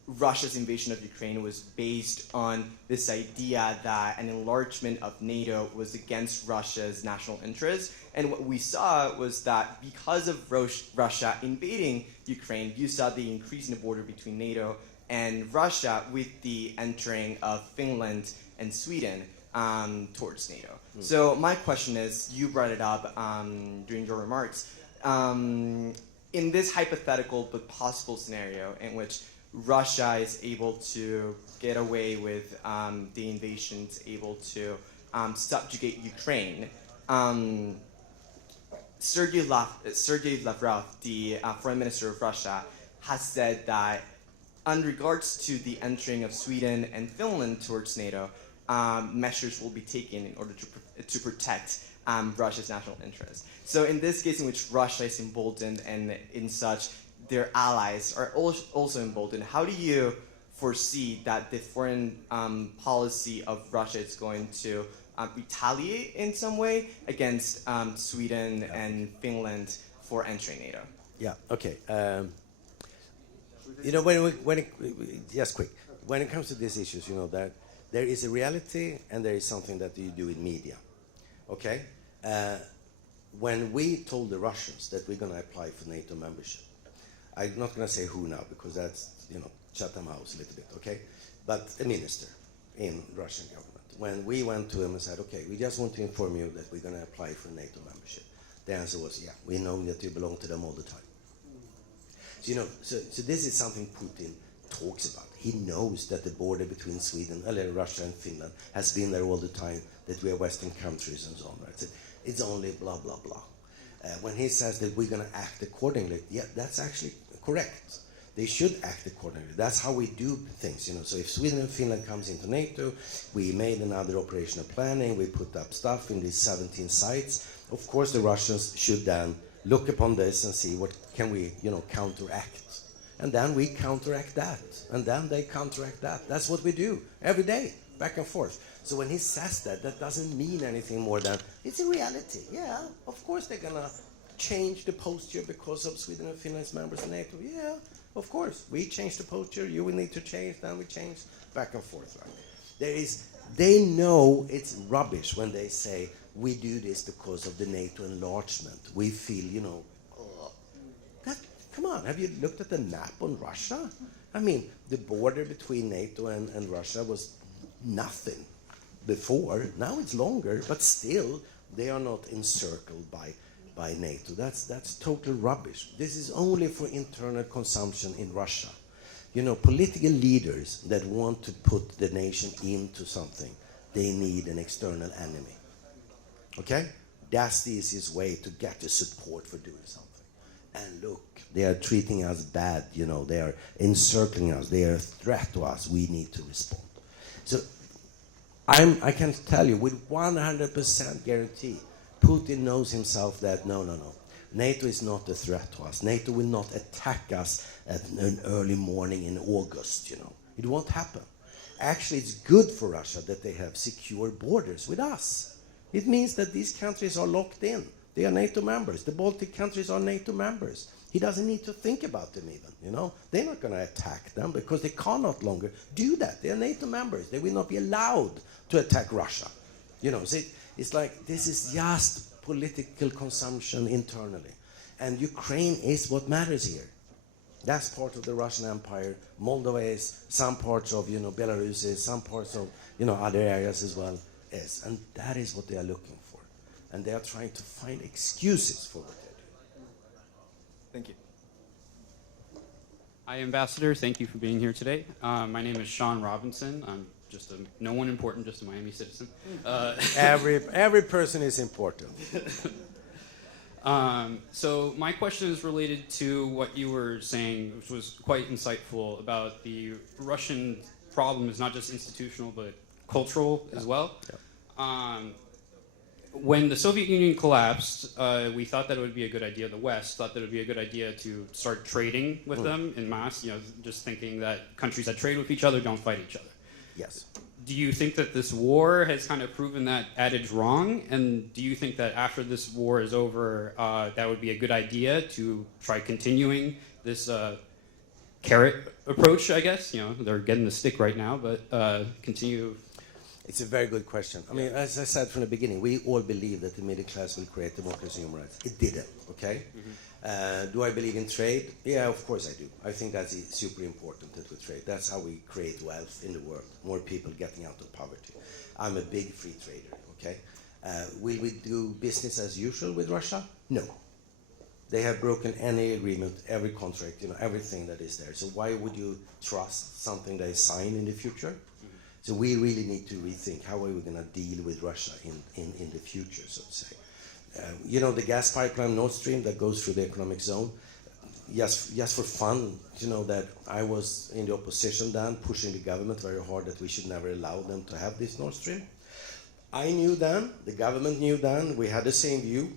Russia's invasion of Ukraine was based on this idea that an enlargement of NATO was against Russia's national interest. And what we saw was that because of Russia invading Ukraine, you saw the increase in the border between NATO and Russia with the entering of Finland and Sweden towards NATO. So my question is, you brought it up during your remarks, in this hypothetical but possible scenario in which Russia is able to get away with the invasions, able to subjugate Ukraine, Sergei Lavrov, the foreign minister of Russia, has said that in regards to the entering of Sweden and Finland towards NATO, measures will be taken in order to protect Russia's national interests. So in this case in which Russia is emboldened and in such their allies are also emboldened, how do you foresee that the foreign policy of Russia is going to retaliate in some way against Sweden and Finland for entering NATO? Yeah, okay. Just quick. When it comes to these issues, that there is a reality and there is something that you do in media. Okay? When we told the Russians that we're going to apply for NATO membership, I'm not going to say who now because that's, Chatham House a little bit, okay? But a minister in Russian government. When we went to him and said, okay, we just want to inform you that we're going to apply for NATO membership. The answer was, yeah, we know that you belong to them all the time. So this is something Putin talks about. He knows that the border between Russia and Finland has been there all the time, that we are Western countries and so on. Right? It's only blah, blah, blah. When he says that we're going to act accordingly, yeah, that's actually correct. They should act accordingly. That's how we do things. So if Sweden and Finland comes into NATO, we made another operational planning, we put up stuff in these 17 sites. Of course, the Russians should then look upon this and see what can we, counteract. And then we counteract that. And then they counteract that. That's what we do every day, back and forth. So when he says that doesn't mean anything more than it's a reality. Yeah, of course they're going to change the posture because of Sweden and Finland's members of NATO. Yeah, of course. We change the posture, you will need to change, then we change, back and forth. Right? They know it's rubbish when they say, we do this because of the NATO enlargement. We feel, come on, have you looked at the map on Russia? I mean, the border between NATO and Russia was nothing before. Now it's longer, but still, they are not encircled by NATO. That's total rubbish. This is only for internal consumption in Russia. Political leaders that want to put the nation into something, they need an external enemy. Okay? That's the easiest way to get the support for doing something. And look, they are treating us bad, they are encircling us, they are a threat to us, we need to respond. So I can tell you with 100% guarantee, Putin knows himself that no, NATO is not a threat to us. NATO will not attack us at an early morning in August, It won't happen. Actually, it's good for Russia that they have secure borders with us. It means that these countries are locked in. They are NATO members. The Baltic countries are NATO members. He doesn't need to think about them even, They're not going to attack them because they cannot longer do that. They are NATO members. They will not be allowed to attack Russia. So it's like this is just political consumption internally. And Ukraine is what matters here. That's part of the Russian Empire. Moldova is, some parts of, Belarus is, some parts of, other areas as well is. And that is what they are looking for. And they are trying to find excuses for what they're doing. Thank you. Hi, Ambassador. Thank you for being here today. My name is Sean Robinson. I'm just no one important, just a Miami citizen. Every person is important. So my question is related to what you were saying, which was quite insightful about the Russian problem is not just institutional, but cultural as well. When the Soviet Union collapsed, we thought that it would be a good idea, the West thought that it would be a good idea to start trading with them en masse, just thinking that countries that trade with each other don't fight each other. Yes. Do you think that this war has kind of proven that adage wrong? And do you think that after this war is over, that would be a good idea to try continuing this carrot approach, I guess? They're getting the stick right now, but continue. It's a very good question. I mean, as I said from the beginning, we all believe that the middle class will create democracy and human rights. It didn't, okay? Do I believe in trade? Yeah, of course I do. I think that's super important that we trade. That's how we create wealth in the world, more people getting out of poverty. I'm a big free trader, okay? Will we do business as usual with Russia? No. They have broken any agreement, every contract, everything that is there. So why would you trust something they sign in the future? So we really need to rethink how are we going to deal with Russia in the future, so to say. The gas pipeline Nord Stream that goes through the economic zone, just for fun, that I was in the opposition then, pushing the government very hard that we should never allow them to have this Nord Stream. I knew then, the government knew then, we had the same view.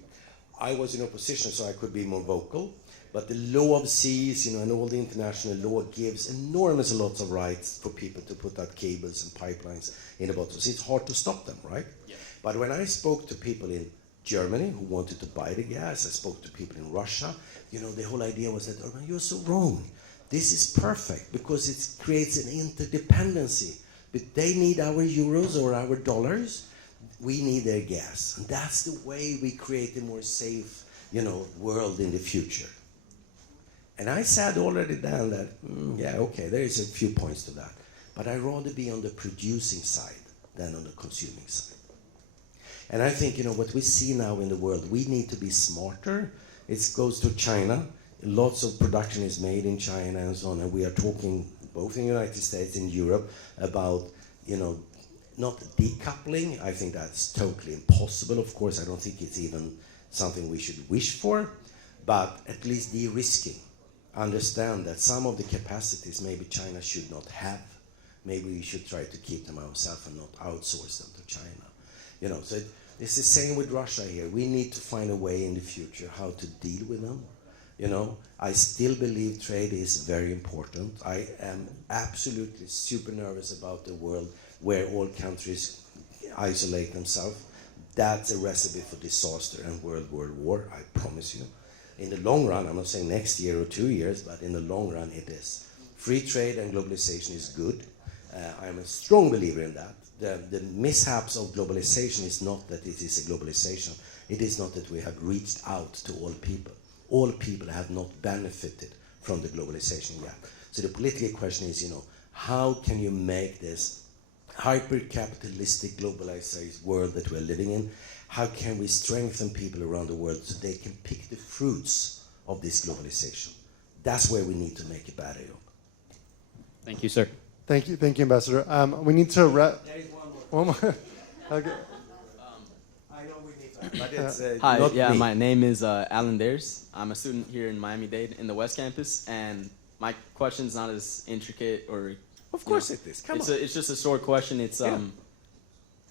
I was in opposition, so I could be more vocal. But the law of seas, and all the international law gives enormous lots of rights for people to put out cables and pipelines in the bottom. So it's hard to stop them, right? Yeah. But when I spoke to people in Germany who wanted to buy the gas, I spoke to people in Russia, the whole idea was that, Urban, you're so wrong. This is perfect because it creates an interdependency. But they need our euros or our dollars. We need their gas. And that's the way we create a more safe, world in the future. And I said already then that, there is a few points to that. But I'd rather be on the producing side than on the consuming side. And I think, what we see now in the world, we need to be smarter. It goes to China. Lots of production is made in China and so on. And we are talking, both in the United States and Europe, about, not decoupling. I think that's totally impossible. Of course, I don't think it's even something we should wish for. But at least de-risking. Understand that some of the capacities maybe China should not have. Maybe we should try to keep them ourselves and not outsource them to China. So it's the same with Russia here. We need to find a way in the future how to deal with them. I still believe trade is very important. I am absolutely super nervous about the world where all countries isolate themselves. That's a recipe for disaster and world war, I promise you. In the long run, I'm not saying next year or 2 years, but in the long run it is. Free trade and globalization is good. I'm a strong believer in that. The mishaps of globalization is not that it is a globalization. It is not that we have reached out to all people. All people have not benefited from the globalization yet. So the political question is, how can you make this hyper-capitalistic globalized world that we're living in, how can we strengthen people around the world so they can pick the fruits of this globalization? That's where we need to make a better job. Thank you, sir. Thank you, Ambassador. We need to wrap. There is one more. Okay. I know we need to, but it's Hi, not me. my name is Alan Dares. I'm a student here in Miami-Dade in the West Campus, and my question's not as intricate or... Of course it is. Come on. It's just a short question. It's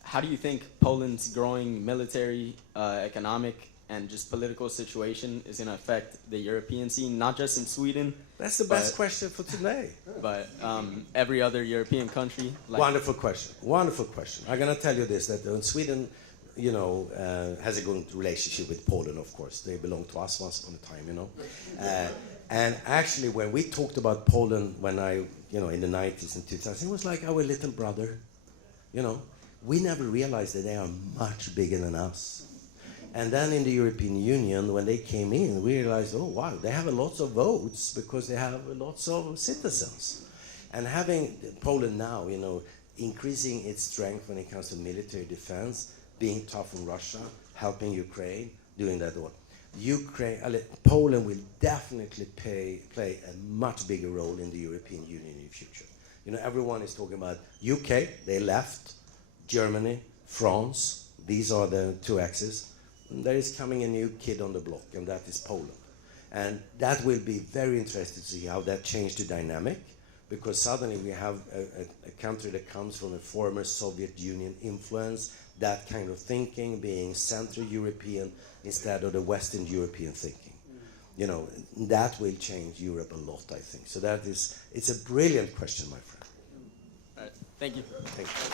how do you think Poland's growing military, economic, and just political situation is going to affect the European scene, not just in Sweden? That's the best question for today. But every other European country. Wonderful question. Wonderful question. I'm going to tell you this, that Sweden, has a good relationship with Poland, of course. They belong to us once upon a time, And actually, when we talked about Poland, when in the 90s and 2000s, it was like our little brother. We never realized that they are much bigger than us. And then in the European Union, when they came in, we realized, oh, wow, they have lots of votes because they have lots of citizens. And having Poland now, increasing its strength when it comes to military defense, being tough on Russia, helping Ukraine, doing that all. Poland will definitely play a much bigger role in the European Union in the future. You know, everyone is talking about UK, they left, Germany, France, these are the two axes. And there is coming a new kid on the block, and that is Poland. And that will be very interesting to see how that changed the dynamic, because suddenly we have a country that comes from a former Soviet Union influence, that kind of thinking being Central European instead of the Western European thinking. You know, that will change Europe a lot, I think. So it's a brilliant question, my friend. All right, thank you. Thank you.